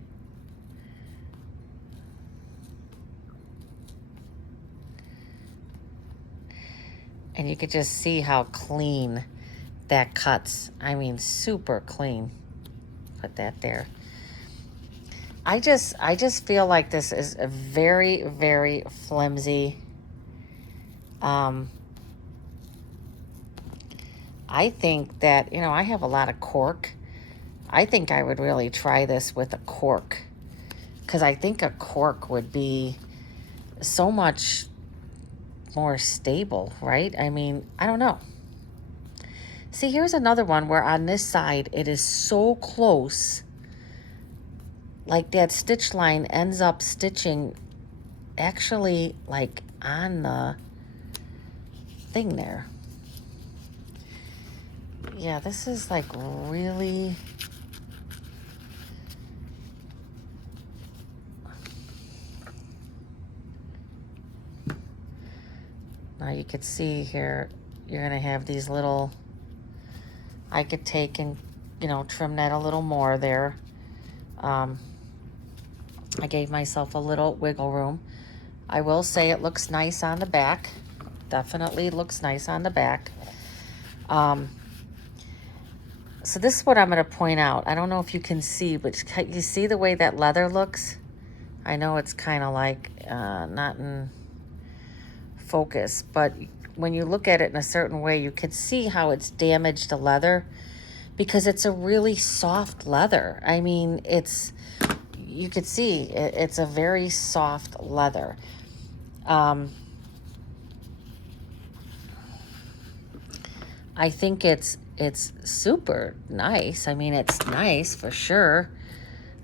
And you could just see how clean that cuts. I mean, super clean. Put that there. I just feel like this is a very, very flimsy. I think that, you know, I have a lot of cork. I think I would really try this with a cork, because I think a cork would be so much more stable, right? I mean, I don't know. See, here's another one where on this side it is so close, like that stitch line ends up stitching actually like on the thing there. Yeah, this is like really, now you could see here, you're gonna have these little, I could take and, you know, trim that a little more there. I gave myself a little wiggle room. I will say it looks nice on the back. Definitely looks nice on the back. So this is what I'm going to point out. I don't know if you can see, but you see the way that leather looks? I know it's kind of like not in focus, but when you look at it in a certain way, you can see how it's damaged the leather, because it's a really soft leather. I mean, you could see it's a very soft leather. I think it's super nice. I mean, it's nice for sure.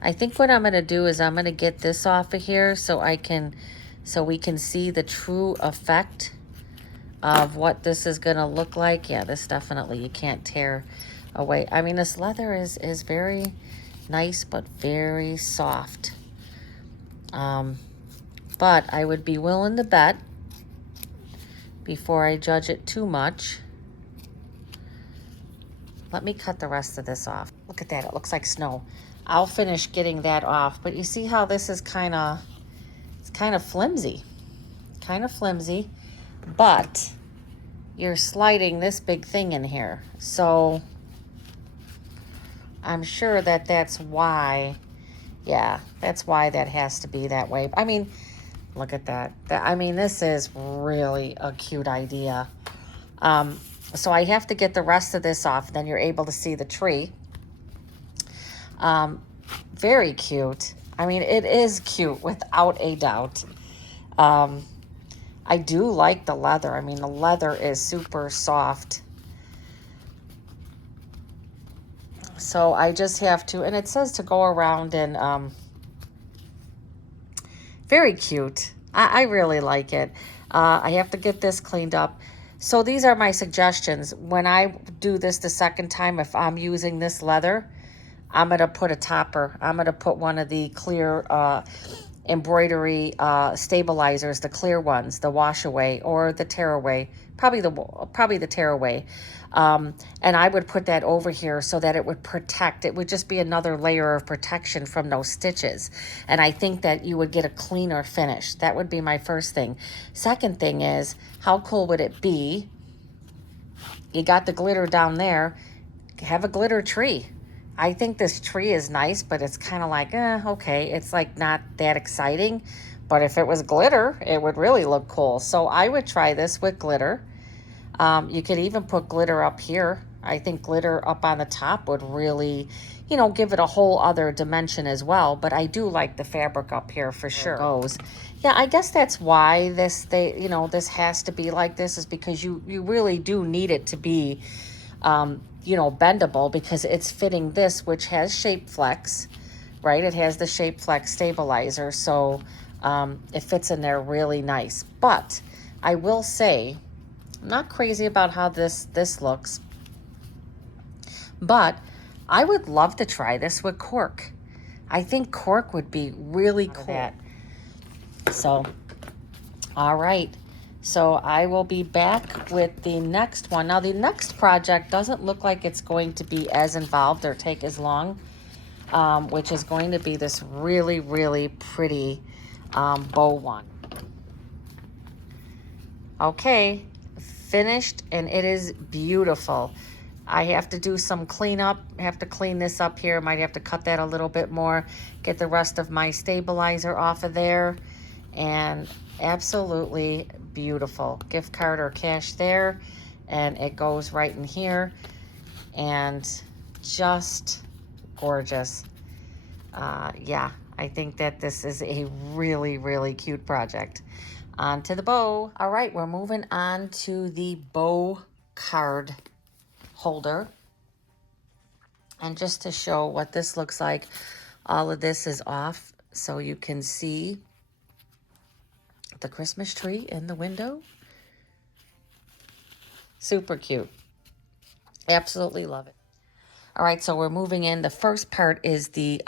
I think what I'm going to do is I'm going to get this off of here so we can see the true effect of what this is going to look like. Yeah, this definitely, you can't tear away. I mean, this leather is very nice, but very soft. But I would be willing to bet, before I judge it too much. Let me cut the rest of this off. Look at that, it looks like snow. I'll finish getting that off, but you see how this is it's kind of flimsy. Kind of flimsy, but you're sliding this big thing in here. So I'm sure that that's why Yeah, that's why that has to be that way. I mean, look at that. I mean, this is really a cute idea. Um, so I have to get the rest of this off. Then you're able to see the tree. Um, very cute. I mean, it is cute without a doubt. Um, I do like the leather. I mean, the leather is super soft. So I just have to, and it says to go around and, very cute. I really like it. I have to get this cleaned up. So these are my suggestions. When I do this the second time, if I'm using this leather, I'm going to put a topper. I'm going to put one of the clear embroidery stabilizers, the clear ones, the wash away or the tear away, probably the tear away. And I would put that over here so that it would protect. It would just be another layer of protection from those stitches. And I think that you would get a cleaner finish. That would be my first thing. Second thing is, how cool would it be? You got the glitter down there, have a glitter tree. I think this tree is nice, but it's kind of like, okay. It's like not that exciting. But if it was glitter, it would really look cool. So I would try this with glitter. You could even put glitter up here. I think glitter up on the top would really, give it a whole other dimension as well. But I do like the fabric up here for sure. Goes. Yeah, I guess that's why this has to be like this, is because you really do need it to be bendable, because it's fitting this, which has shape flex, right? It has the shape flex stabilizer, so it fits in there really nice. But I will say, I'm not crazy about how this looks, but I would love to try this with cork. I think cork would be really cool. So, all right. So I will be back with the next one. Now, the next project doesn't look like it's going to be as involved or take as long, which is going to be this really, really pretty bow one. Okay, finished, and it is beautiful. I have to do some cleanup. I have to clean this up here. Might have to cut that a little bit more, get the rest of my stabilizer off of there, and absolutely beautiful. Gift card or cash there, and it goes right in here, and just gorgeous. Yeah, I think that this is a really, really cute project. On to the bow. All right, we're moving on to the bow card holder. And just to show what this looks like, all of this is off so you can see the Christmas tree in the window. Super cute. Absolutely love it. All right, so we're moving in. The first part is the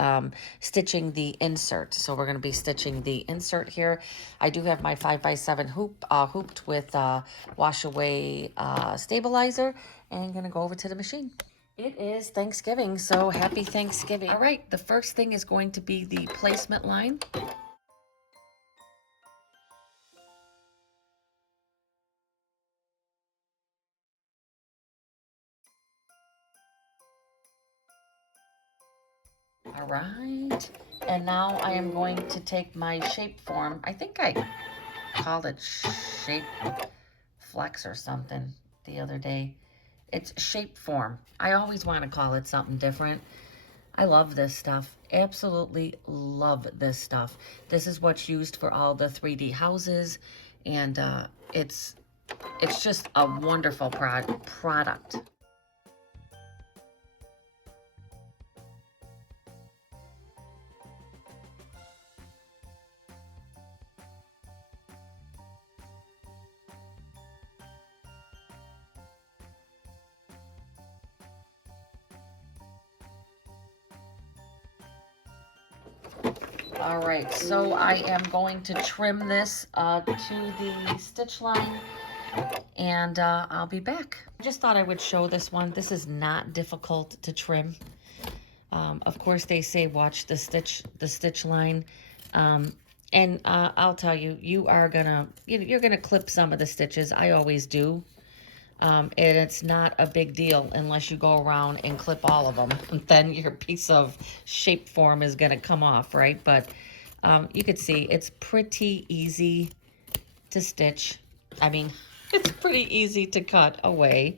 stitching the insert. So we're going to be stitching the insert here. I do have my 5x7 hoop hooped with wash away stabilizer, and I'm going to go over to the machine. It is Thanksgiving, so happy Thanksgiving. All right, the first thing is going to be the placement line. All right, and now I am going to take my shape form. I think I called it shape flex or something the other day. It's shape form. I always want to call it something different. I love this stuff. Absolutely love this stuff. This is what's used for all the 3D houses, and it's just a wonderful product. All right, so I am going to trim this to the stitch line, and I'll be back. I just thought I would show this one. This is not difficult to trim. Of course, they say watch the stitch line, and I'll tell you, you're gonna clip some of the stitches. I always do. And it's not a big deal unless you go around and clip all of them. And then your piece of shape form is going to come off, right? But you can see it's pretty easy to stitch. I mean, it's pretty easy to cut away.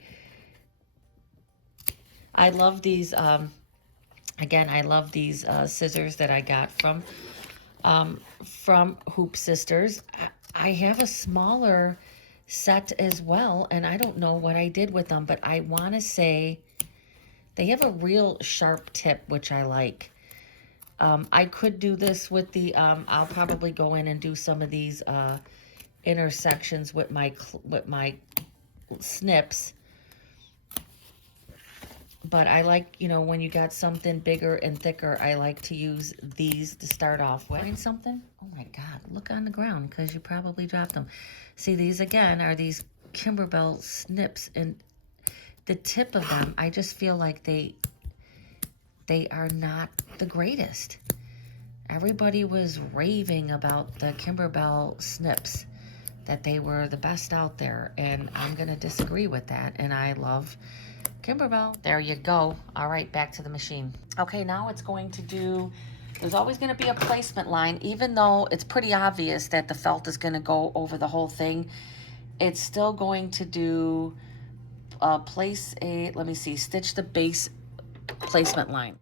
I love these, again, I love these scissors that I got from Hoop Sisters. I have a smaller set as well, and I don't know what I did with them, but I want to say they have a real sharp tip, which I like. I could do this with the, I'll probably go in and do some of these intersections with my snips. But I like, you know, when you got something bigger and thicker, I like to use these to start off with. Find something? Oh my God, look on the ground because you probably dropped them. See, these again are these Kimberbell snips, and the tip of them, I just feel like they are not the greatest. Everybody was raving about the Kimberbell snips, that they were the best out there, and I'm gonna disagree with that, and I love Kimberbell. There you go. All right, back to the machine. Okay, now it's going to do, there's always going to be a placement line, even though it's pretty obvious that the felt is going to go over the whole thing. It's still going to do place a, let me see, stitch the base placement line.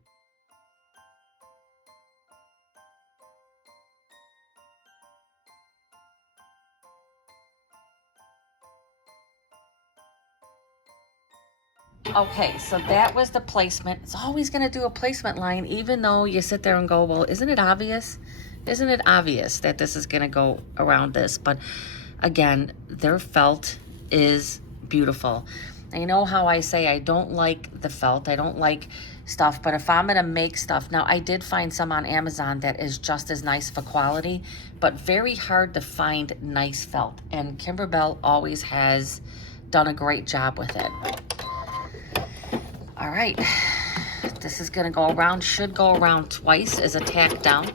Okay, so that was the placement. It's always going to do a placement line, even though you sit there and go, well, isn't it obvious? Isn't it obvious that this is going to go around this? But again, their felt is beautiful. And you know how I say I don't like the felt, I don't like stuff, but if I'm going to make stuff, now I did find some on Amazon that is just as nice for quality, but very hard to find nice felt. And Kimberbell always has done a great job with it. All right, this is gonna go around, should go around twice as a tack down.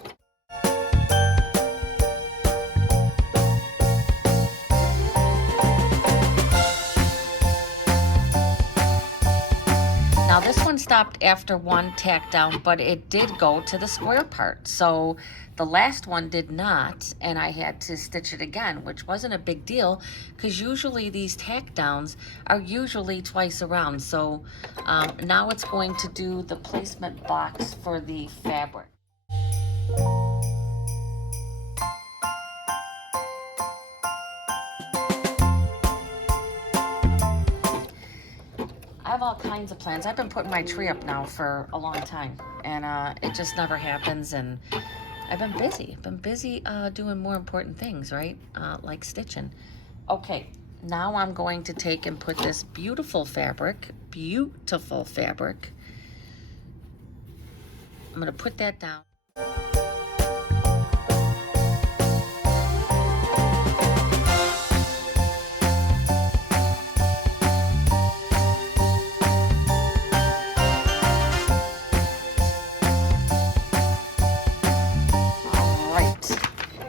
Now this one stopped after one tack down, but it did go to the square part. So the last one did not, and I had to stitch it again, which wasn't a big deal because usually these tack downs are usually twice around. So now it's going to do the placement box for the fabric. I have all kinds of plans. I've been putting my tree up now for a long time, and it just never happens, and I've been busy. I've been busy doing more important things, right? Like stitching. Okay, now I'm going to take and put this beautiful fabric, I'm going to put that down.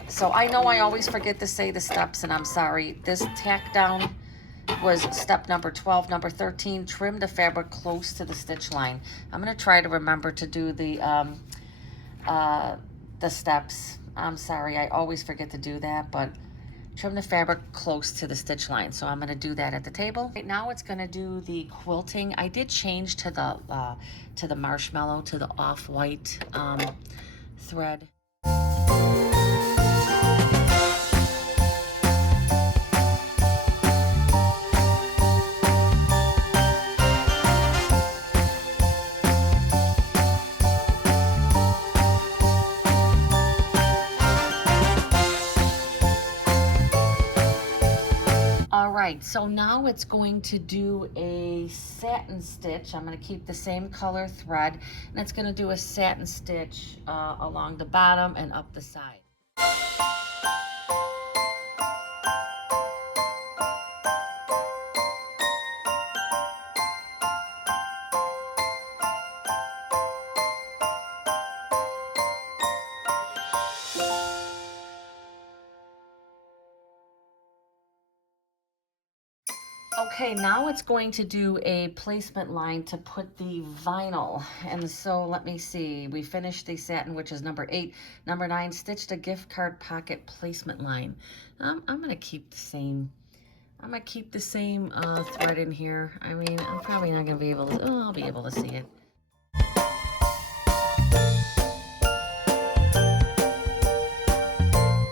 So I know I always forget to say the steps, and I'm sorry. This tack down was step number 12. Number 13, trim the fabric close to the stitch line. I'm going to try to remember to do the steps. I'm sorry, I always forget to do that, but trim the fabric close to the stitch line. So I'm going to do that at the table. Right now it's going to do the quilting. I did change to the marshmallow, to the off-white thread. All right, so now it's going to do a satin stitch. I'm going to keep the same color thread, and it's going to do a satin stitch along the bottom and up the side. Okay, now it's going to do a placement line to put the vinyl. And so let me see. We finished the satin, which is number 8. Number 9, stitched a gift card pocket placement line. I'm gonna keep the same. I'm gonna keep the same thread in here. I mean, I'm probably not gonna be able to. Oh, I'll be able to see it.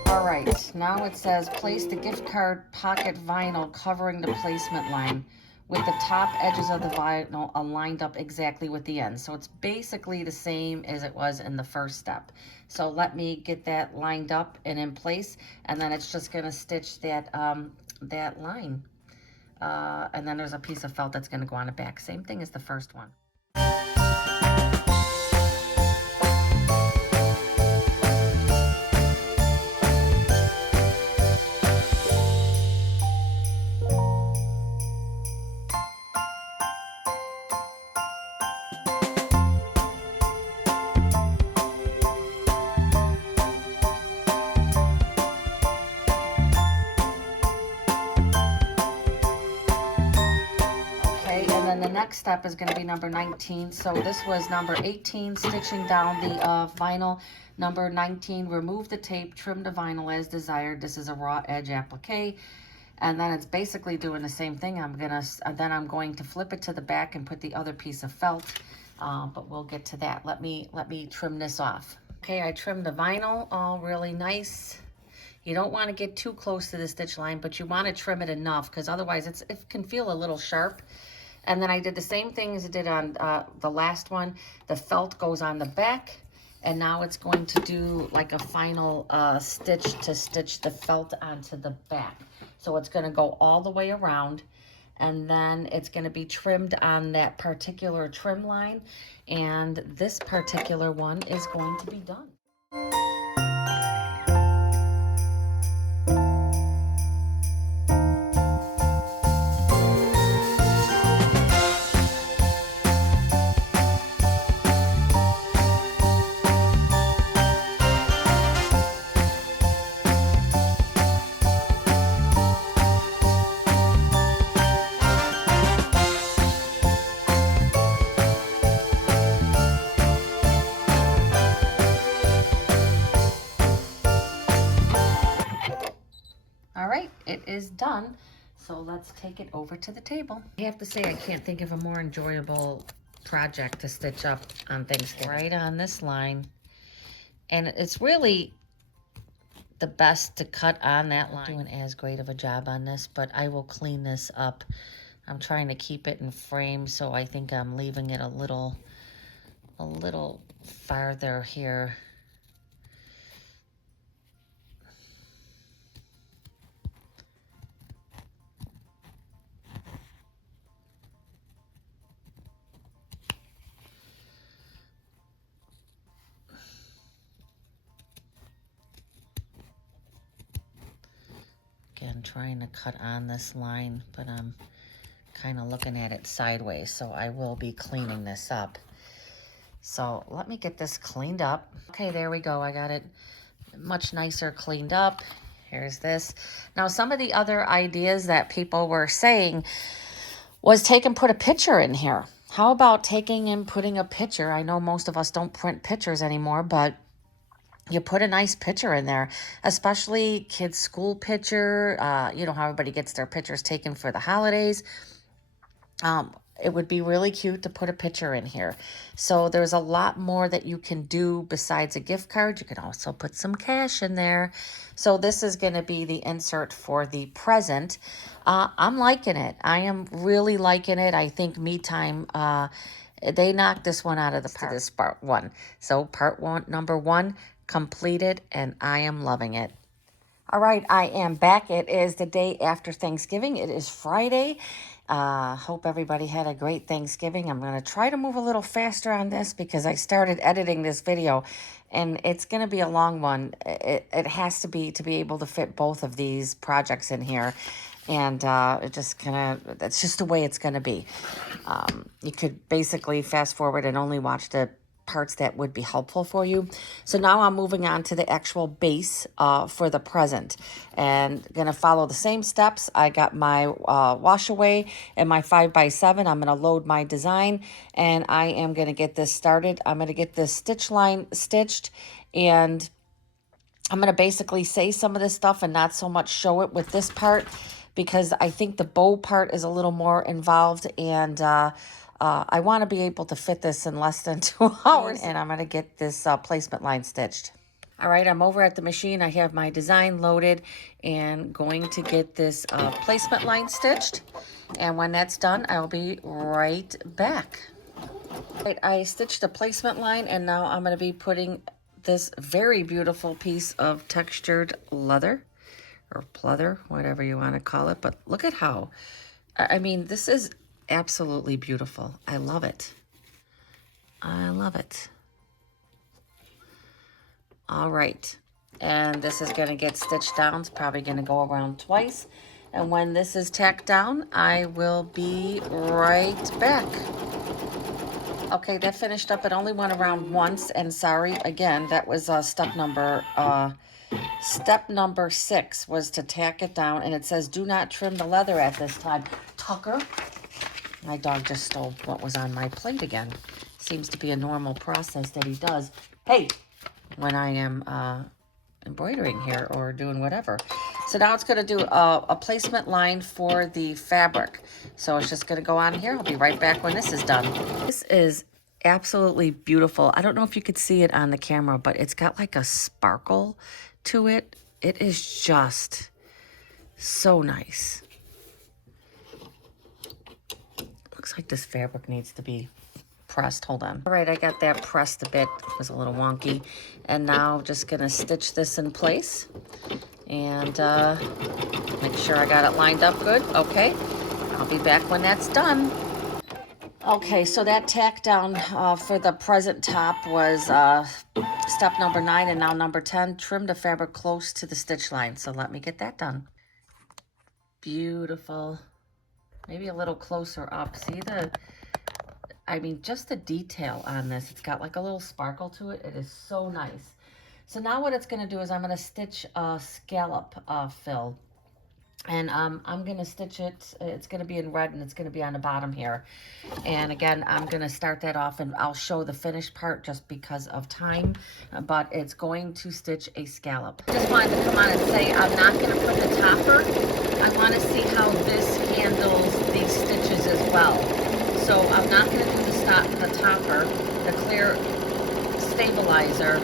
All right, now it says place the gift card pocket vinyl covering the placement line with the top edges of the vinyl aligned up exactly with the end. So it's basically the same as it was in the first step. So let me get that lined up and in place, and then it's just gonna stitch that, that line. And then there's a piece of felt that's gonna go on the back. Same thing as the first one. Then the next step is going to be number 19. So this was number 18, stitching down the vinyl. Number 19, remove the tape, trim the vinyl as desired. This is a raw edge applique. And then it's basically doing the same thing. I'm going to flip it to the back and put the other piece of felt. But we'll get to that. Let me trim this off. Okay, I trimmed the vinyl all really nice. You don't want to get too close to the stitch line, but you want to trim it enough because otherwise it can feel a little sharp. And then I did the same thing as I did on the last one. The felt goes on the back, and now it's going to do like a final stitch to stitch the felt onto the back. So it's going to go all the way around, and then it's going to be trimmed on that particular trim line, and this particular one is going to be done. All right, it is done. So let's take it over to the table. I have to say, I can't think of a more enjoyable project to stitch up on Thanksgiving. Right on this line. And it's really the best to cut on that line. I'm not doing as great of a job on this, but I will clean this up. I'm trying to keep it in frame, so I think I'm leaving it a little farther here. Again, trying to cut on this line, but I'm kind of looking at it sideways, so I will be cleaning this up. So let me get this cleaned up. Okay, there we go. I got it much nicer cleaned up. Here's this. Now, some of the other ideas that people were saying was take and put a picture in here. How about taking and putting a picture? I know most of us don't print pictures anymore, but you put a nice picture in there, especially kids' school picture. You know how everybody gets their pictures taken for the holidays. It would be really cute to put a picture in here. So there's a lot more that you can do besides a gift card. You can also put some cash in there. So this is going to be the insert for the present. I'm liking it. I am really liking it. I think Me Time, they knocked this one out of the park. This part one. So part one, number 1, completed, and I am loving it. All right, I am back. It is the day after Thanksgiving. It is Friday. Hope everybody had a great Thanksgiving. I'm going to try to move a little faster on this because I started editing this video, and it's going to be a long one. It has to be able to fit both of these projects in here. And that's just the way it's going to be. You could basically fast forward and only watch the parts that would be helpful for you. So now I'm moving on to the actual base for the present, and gonna follow the same steps. I got my wash away and my 5x7. I'm gonna load my design, and I am gonna get this started. I'm gonna get this stitch line stitched, and I'm gonna basically say some of this stuff and not so much show it with this part, because I think the bow part is a little more involved, and I want to be able to fit this in less than 2 hours, and I'm going to get this placement line stitched. All right, I'm over at the machine. I have my design loaded and going to get this placement line stitched. And when that's done, I'll be right back. All right, I stitched the placement line, and now I'm going to be putting this very beautiful piece of textured leather, or pleather, whatever you want to call it. But look at how, I mean, this is absolutely beautiful. I love it. I love it. All right. And this is going to get stitched down. It's probably going to go around twice. And when this is tacked down, I will be right back. Okay, that finished up. It only went around once. And sorry, again, that was step number 6 was to tack it down. And it says, do not trim the leather at this time. Tucker. My dog just stole what was on my plate again. Seems to be a normal process that he does. Hey, when I am embroidering here or doing whatever. So now it's going to do a placement line for the fabric. So it's just going to go on here. I'll be right back when this is done. This is absolutely beautiful. I don't know if you could see it on the camera, but it's got like a sparkle to it. It is just so nice. Looks like this fabric needs to be pressed. Hold on. All right, I got that pressed a bit. It was a little wonky. And now just gonna stitch this in place and make sure I got it lined up good. Okay, I'll be back when that's done. Okay, so that tack down for the present top was step number 9, and now number 10, trim the fabric close to the stitch line. So let me get that done. Beautiful. Maybe a little closer up. See I mean, just the detail on this. It's got like a little sparkle to it. It is so nice. So now what it's going to do is I'm going to stitch a scallop fill. And I'm going to stitch it. It's going to be in red, and it's going to be on the bottom here. And again, I'm going to start that off, and I'll show the finished part just because of time. But it's going to stitch a scallop. I just wanted to come on and say I'm not going to put the topper. I want to see how this handles these stitches as well. So I'm not going to do the topper, the clear stabilizer.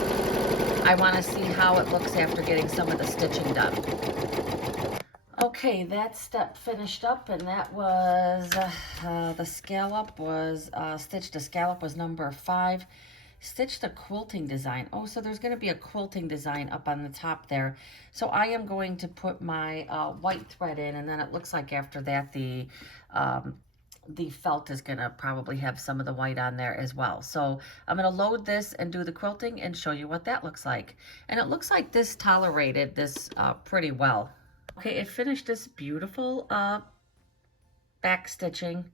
I want to see how it looks after getting some of the stitching done. Okay, that step finished up, and that was the scallop was stitched. The scallop was number 5. Stitched a quilting design. Oh, so there's going to be a quilting design up on the top there. So I am going to put my white thread in, and then it looks like after that the felt is going to probably have some of the white on there as well. So I'm going to load this and do the quilting and show you what that looks like. And it looks like this tolerated this pretty well. Okay, it finished this beautiful back stitching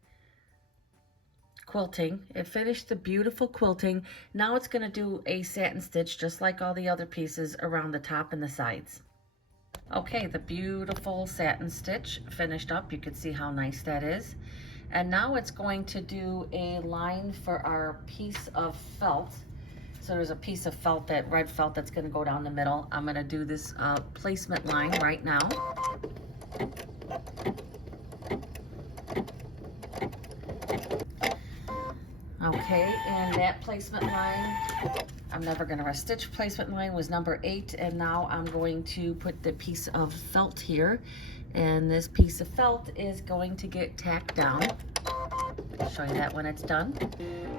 quilting. It finished the beautiful quilting. Now it's going to do a satin stitch just like all the other pieces around the top and the sides. Okay, the beautiful satin stitch finished up. You can see how nice that is. And now it's going to do a line for our piece of felt. So there's a piece of felt, that red felt, that's going to go down the middle. I'm going to do this placement line right now. Okay, and that placement line, I'm never going to stitch placement line, was number 8. And now I'm going to put the piece of felt here. And this piece of felt is going to get tacked down. I'll show you that when it's done.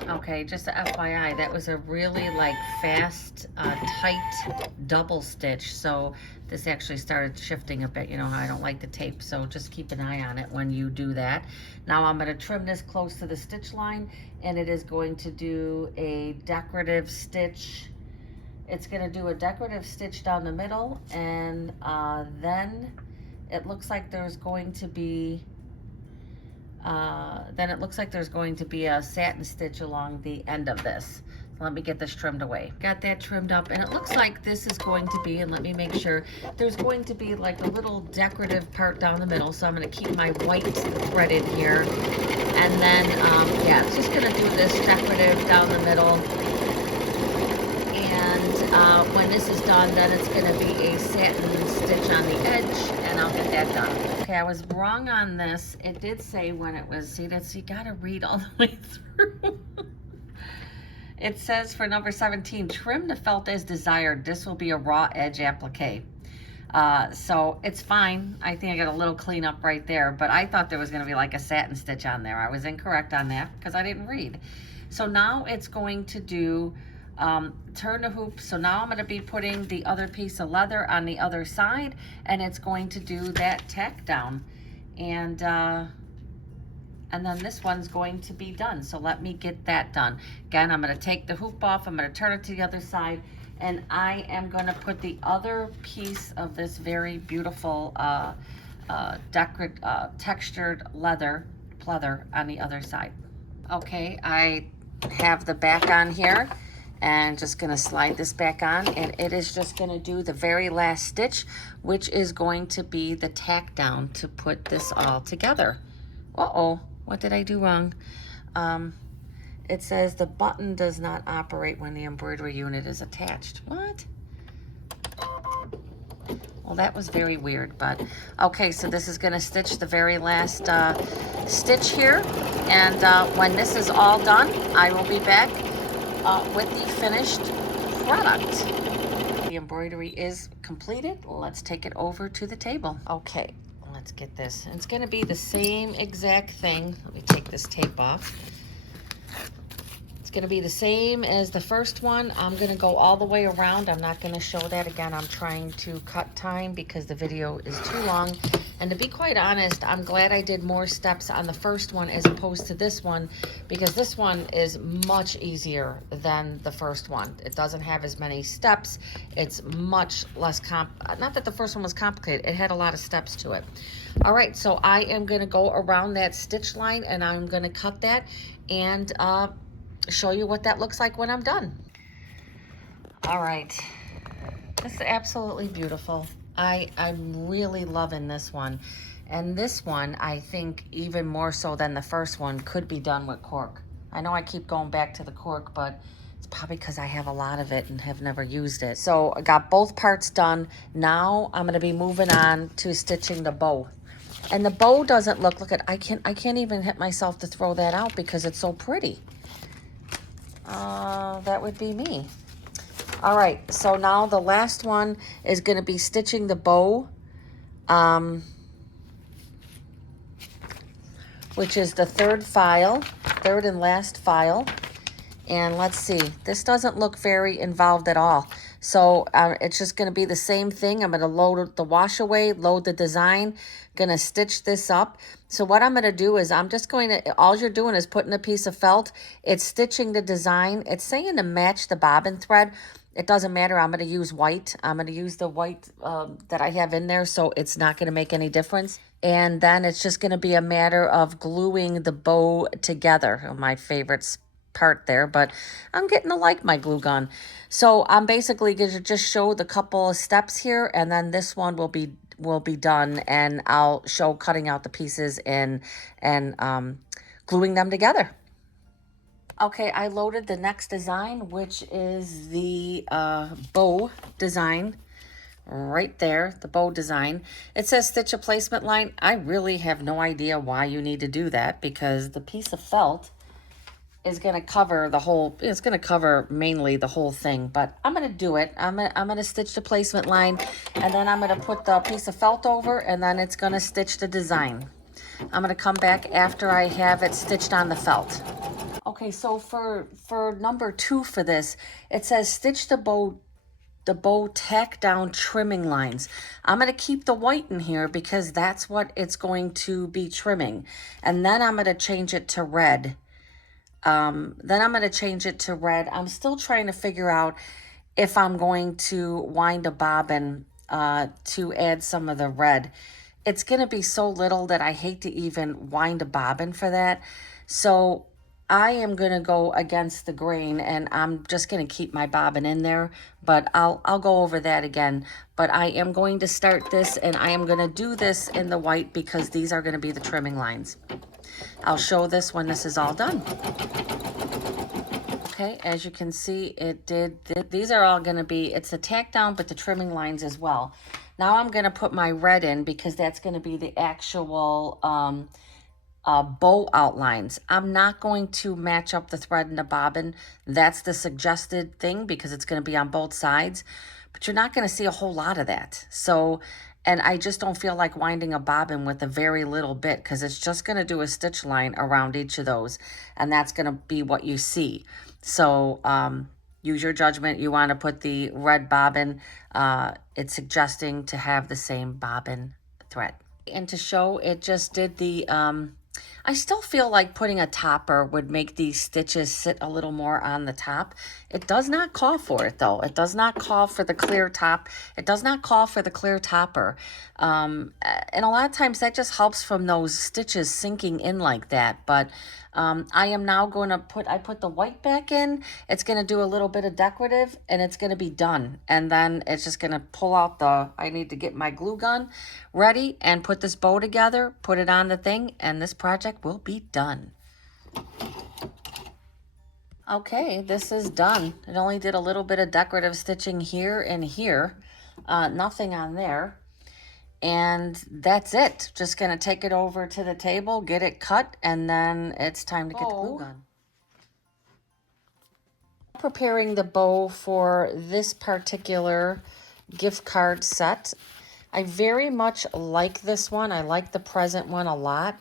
Okay, just a FYI, that was a really like fast, tight double stitch. So this actually started shifting a bit. You know how I don't like the tape, so just keep an eye on it when you do that. Now I'm going to trim this close to the stitch line, and it is going to do a decorative stitch. It's going to do a decorative stitch down the middle, and then it looks like there's going to be a satin stitch along the end of this. Let me get this trimmed away. Got that trimmed up, and it looks like this is going to be, and let me make sure, there's going to be like a little decorative part down the middle, so I'm going to keep my white threaded here. And then, yeah, it's just going to do this decorative down the middle. And when this is done, then it's going to be a satin stitch on the edge, and I'll get that done. Okay, I was wrong on this. It did say when it was, see, that's, you got to read all the way through. It says for number 17, trim the felt as desired. This will be a raw edge applique. So it's fine. I think I got a little cleanup right there, but I thought there was going to be like a satin stitch on there. I was incorrect on that because I didn't read. So now it's going to do turn the hoop. So now I'm going to be putting the other piece of leather on the other side, and it's going to do that tack down. And then this one's going to be done. So let me get that done. Again, I'm going to take the hoop off. I'm going to turn it to the other side. And I am going to put the other piece of this very beautiful textured leather on the other side. Okay, I have the back on here. And just going to slide this back on. And it is just going to do the very last stitch, which is going to be the tack down to put this all together. Uh-oh. What did I do wrong? It says the button does not operate when the embroidery unit is attached. What? Well, that was very weird, but okay, so this is going to stitch the very last stitch here. And when this is all done, I will be back with the finished product. The embroidery is completed. Let's take it over to the table. Okay. Let's get this. It's going to be the same exact thing. Let me take this tape off. It's going to be the same as the first one. I'm going to go all the way around. I'm not going to show that again. I'm trying to cut time because the video is too long. And to be quite honest, I'm glad I did more steps on the first one as opposed to this one, because this one is much easier than the first one. It doesn't have as many steps. It's much less not that the first one was complicated. It had a lot of steps to it. All right, so I am going to go around that stitch line, and I'm going to cut that and show you what that looks like when I'm done. All right, this is absolutely beautiful. I'm really loving this one. And this one, I think even more so than the first one, could be done with cork. I know I keep going back to the cork, but it's probably because I have a lot of it and have never used it. So I got both parts done. Now I'm going to be moving on to stitching the bow. And the bow doesn't look at, I can't even hit myself to throw that out because it's so pretty. That would be me. All right, so now the last one is going to be stitching the bow, which is the third and last file. And let's see, this doesn't look very involved at all. So it's just going to be the same thing. I'm going to load the wash away, load the design, going to stitch this up. So what I'm going to do is I'm just going to, all you're doing is putting a piece of felt. It's stitching the design. It's saying to match the bobbin thread. It doesn't matter. I'm going to use white. I'm going to use the white that I have in there, so it's not going to make any difference. And then it's just going to be a matter of gluing the bow together. My favorite part there, but I'm getting to like my glue gun. So I'm basically going to just show the couple of steps here, and then this one will be done, and I'll show cutting out the pieces and gluing them together. Okay, I loaded the next design, which is the bow design right there, the bow design. It says stitch a placement line. I really have no idea why you need to do that, because the piece of felt is going to cover the whole, it's going to cover mainly the whole thing, but I'm going to do it. I'm going to stitch the placement line, and then I'm going to put the piece of felt over, and then it's going to stitch the design. I'm going to come back after I have it stitched on the felt. Okay, so for number 2 for this, it says stitch the bow tack down trimming lines. I'm going to keep the white in here because that's what it's going to be trimming. And then I'm going to change it to red. I'm still trying to figure out if I'm going to wind a bobbin to add some of the red. It's going to be so little that I hate to even wind a bobbin for that. So I am going to go against the grain, and I'm just going to keep my bobbin in there, but I'll go over that again. But I am going to start this, and I am going to do this in the white because these are going to be the trimming lines. I'll show this when this is all done. Okay, as you can see, it did, these are all going to be, it's a tack down, but the trimming lines as well. Now I'm going to put my red in because that's going to be the actual bow outlines. I'm not going to match up the thread and the bobbin. That's the suggested thing because it's going to be on both sides, but you're not going to see a whole lot of that. So, and I just don't feel like winding a bobbin with a very little bit because it's just going to do a stitch line around each of those, and that's going to be what you see. So use your judgment. You want to put the red bobbin. It's suggesting to have the same bobbin thread. And to show, it just did the I still feel like putting a topper would make these stitches sit a little more on the top. It does not call for it though. It does not call for the clear top. It does not call for the clear topper. And a lot of times that just helps from those stitches sinking in like that. But I am now going to I put the white back in. It's going to do a little bit of decorative and it's going to be done. And then it's just going to pull out I need to get my glue gun ready and put this bow together, put it on the thing, and this project will be done. Okay, this is done. It only did a little bit of decorative stitching here and here. Nothing on there. And that's it. Just going to take it over to the table, get it cut, and then it's time to get the glue gun. Preparing the bow for this particular gift card set. I very much like this one. I like the present one a lot.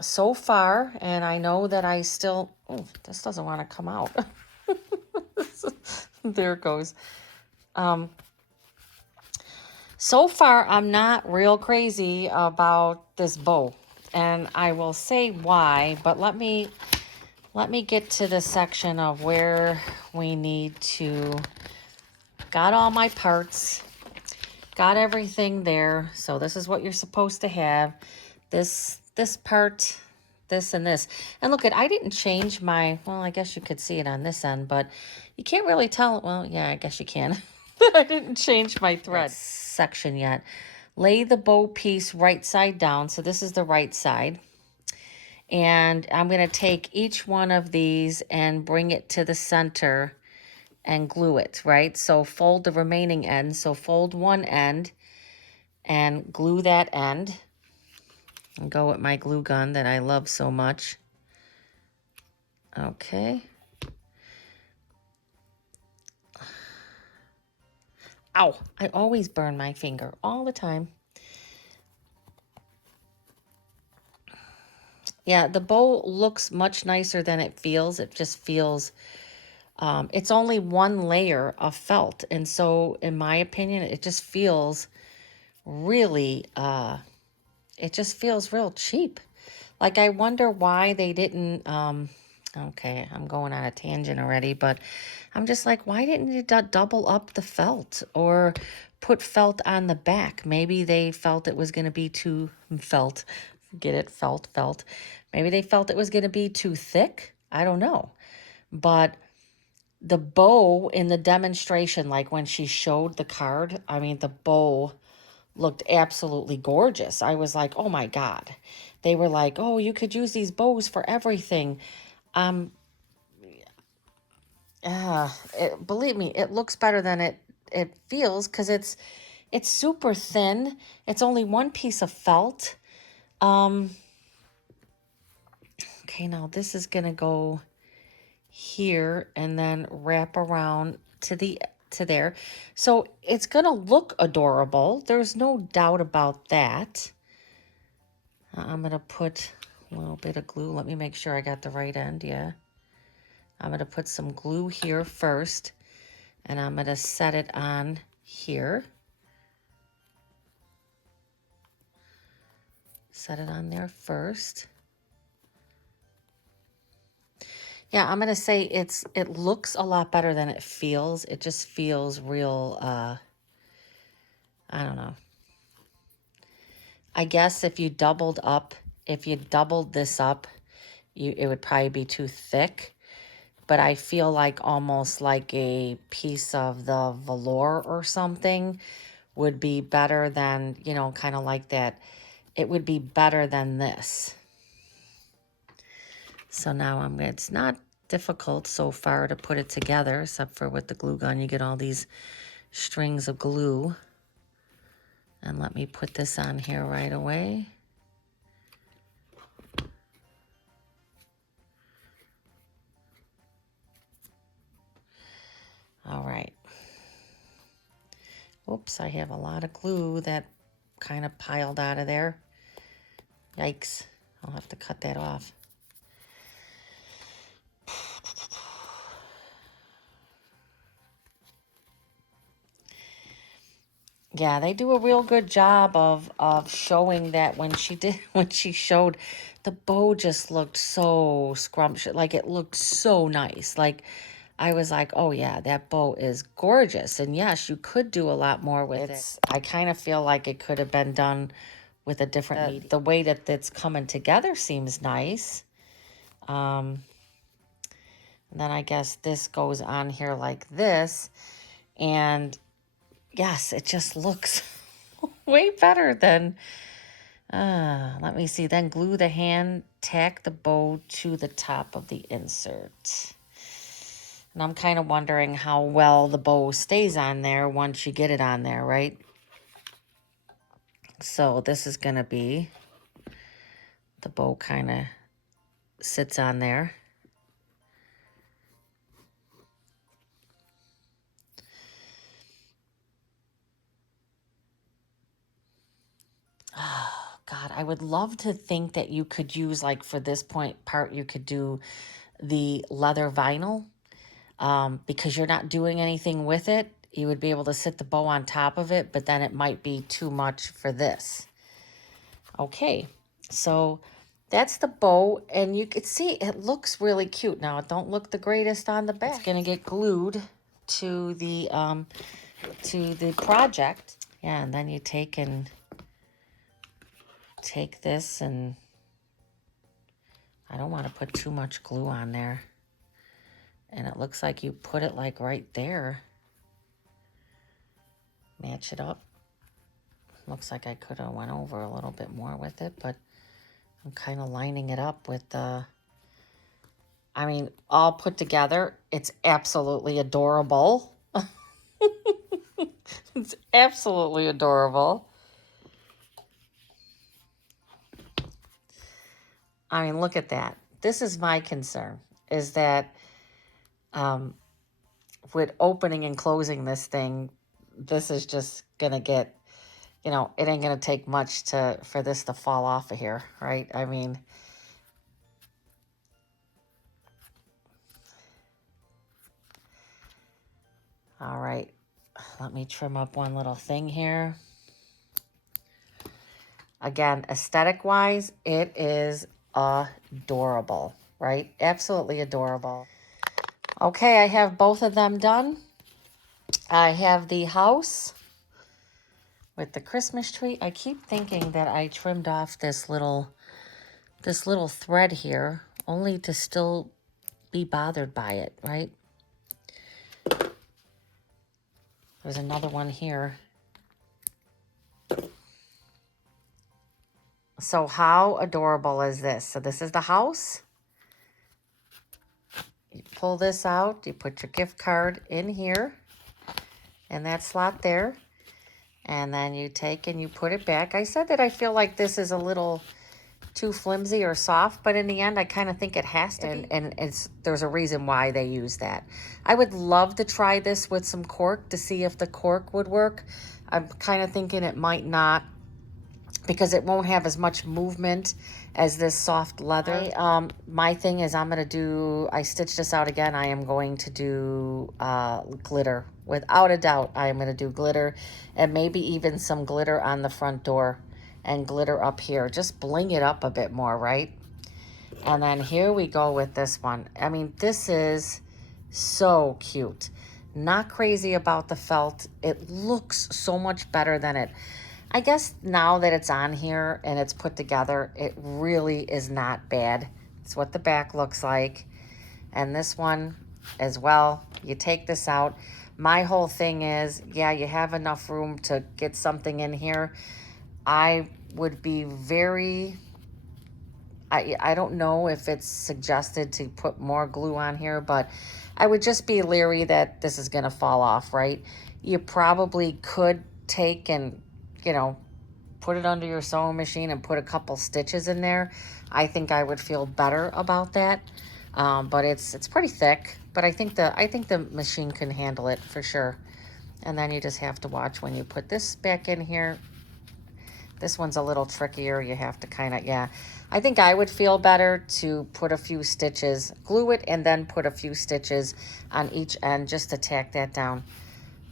So far, and I know that I still, oh, this doesn't want to come out. There it goes. So far, I'm not real crazy about this bow, and I will say why, but let me get to the section of where we need to, got all my parts, got everything there. So this is what you're supposed to have. This part, this and this. And look, I didn't change my, well, I guess you could see it on this end, but you can't really tell. Well, yeah, I guess you can. I didn't change my thread section yet. Lay the bow piece right side down. So this is the right side. And I'm going to take each one of these and bring it to the center and glue it, right? So fold the remaining end. So fold one end and glue that end. And go with my glue gun that I love so much. Okay. Ow, I always burn my finger all the time. Yeah, the bow looks much nicer than it feels. It just feels, it's only one layer of felt. And so, in my opinion, it just feels really, it just feels real cheap. Like, I wonder why they didn't, okay, I'm going on a tangent already, but I'm just like, why didn't you double up the felt or put felt on the back? Maybe they felt it was going to be too felt. Get it? Felt. Maybe they felt it was going to be too thick. I don't know. But the bow in the demonstration, like when she showed the card, I mean, the bow looked absolutely gorgeous. I was like, oh my God. They were like, oh, you could use these bows for everything. Believe me, it looks better than it feels because it's super thin. It's only one piece of felt. Okay, now this is gonna go here and then wrap around to there. So it's gonna look adorable. There's no doubt about that. I'm gonna put a little bit of glue. Let me make sure I got the right end. Yeah. I'm going to put some glue here first, and I'm going to set it on here. Set it on there first. Yeah, I'm going to say it looks a lot better than it feels. It just feels real, I don't know. I guess if you doubled this up, it would probably be too thick. But I feel like almost like a piece of the velour or something would be better than, you know, kind of like that. It would be better than this. So now it's not difficult so far to put it together, except for with the glue gun, you get all these strings of glue. And let me put this on here right away. All right. Oops, I have a lot of glue that kind of piled out of there. Yikes, I'll have to cut that off. Yeah, they do a real good job of showing that when she showed, the bow just looked so scrumptious. Like, it looked so nice. Like, I was like, oh yeah, that bow is gorgeous. And yes, you could do a lot more with it. I kind of feel like it could have been done with a different medium. The way that it's coming together seems nice. And then I guess this goes on here like this. And yes, it just looks way better than, let me see. Then glue the hand, tack the bow to the top of the insert. And I'm kind of wondering how well the bow stays on there once you get it on there, right? So this is going to be, the bow kind of sits on there. Oh, God, I would love to think that you could use, like, for this part, you could do the leather vinyl. Because you're not doing anything with it. You would be able to sit the bow on top of it, but then it might be too much for this. Okay, so that's the bow, and you can see it looks really cute. Now, it don't look the greatest on the back. It's gonna get glued to the project. Yeah, and then you take this, and I don't want to put too much glue on there. And it looks like you put it like right there. Match it up. Looks like I could have went over a little bit more with it, but I'm kind of lining it up with the, I mean, all put together, it's absolutely adorable. It's absolutely adorable. I mean, look at that. This is my concern, is that with opening and closing this thing, this is just going to get, you know, it ain't going to take much for this to fall off of here, right? I mean, all right. Let me trim up one little thing here. Again, aesthetic-wise, it is adorable, right? Absolutely adorable. Okay, I have both of them done. I have the house with the Christmas tree. I keep thinking that I trimmed off this little thread here, only to still be bothered by it, right? There's another one here. So how adorable is this? So this is the house. You pull this out, you put your gift card in here, in that slot there, and then you take and you put it back. I said that I feel like this is a little too flimsy or soft, but in the end, I kind of think it has to be. And there's a reason why they use that. I would love to try this with some cork to see if the cork would work. I'm kind of thinking it might not, because it won't have as much movement as this soft leather. My thing is, I stitched this out again. I am going to do glitter. Without a doubt, I am going to do glitter, and maybe even some glitter on the front door and glitter up here. Just bling it up a bit more, right? And then here we go with this one. I mean, this is so cute. Not crazy about the felt. It looks so much better than it. I guess now that it's on here and it's put together, it really is not bad. It's what the back looks like. And this one as well, you take this out. My whole thing is, yeah, you have enough room to get something in here. I would be very, I don't know if it's suggested to put more glue on here, but I would just be leery that this is going to fall off, right? You probably could take and, you know, put it under your sewing machine and put a couple stitches in there. I think I would feel better about that. But it's pretty thick, but I think the machine can handle it for sure. And then you just have to watch when you put this back in here. This one's a little trickier. You have to kind of, yeah. I think I would feel better to put a few stitches, glue it, and then put a few stitches on each end just to tack that down.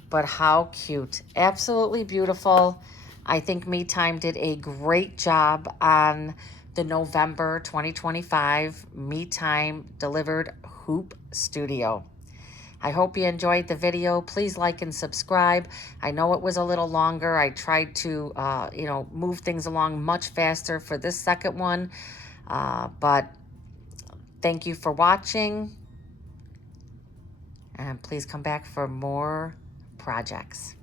But how cute. Absolutely beautiful. I think Me Time did a great job on the November 2025 Me Time Delivered Hoop Studio. I hope you enjoyed the video. Please like and subscribe. I know it was a little longer. I tried to, move things along much faster for this second one. But thank you for watching. And please come back for more projects.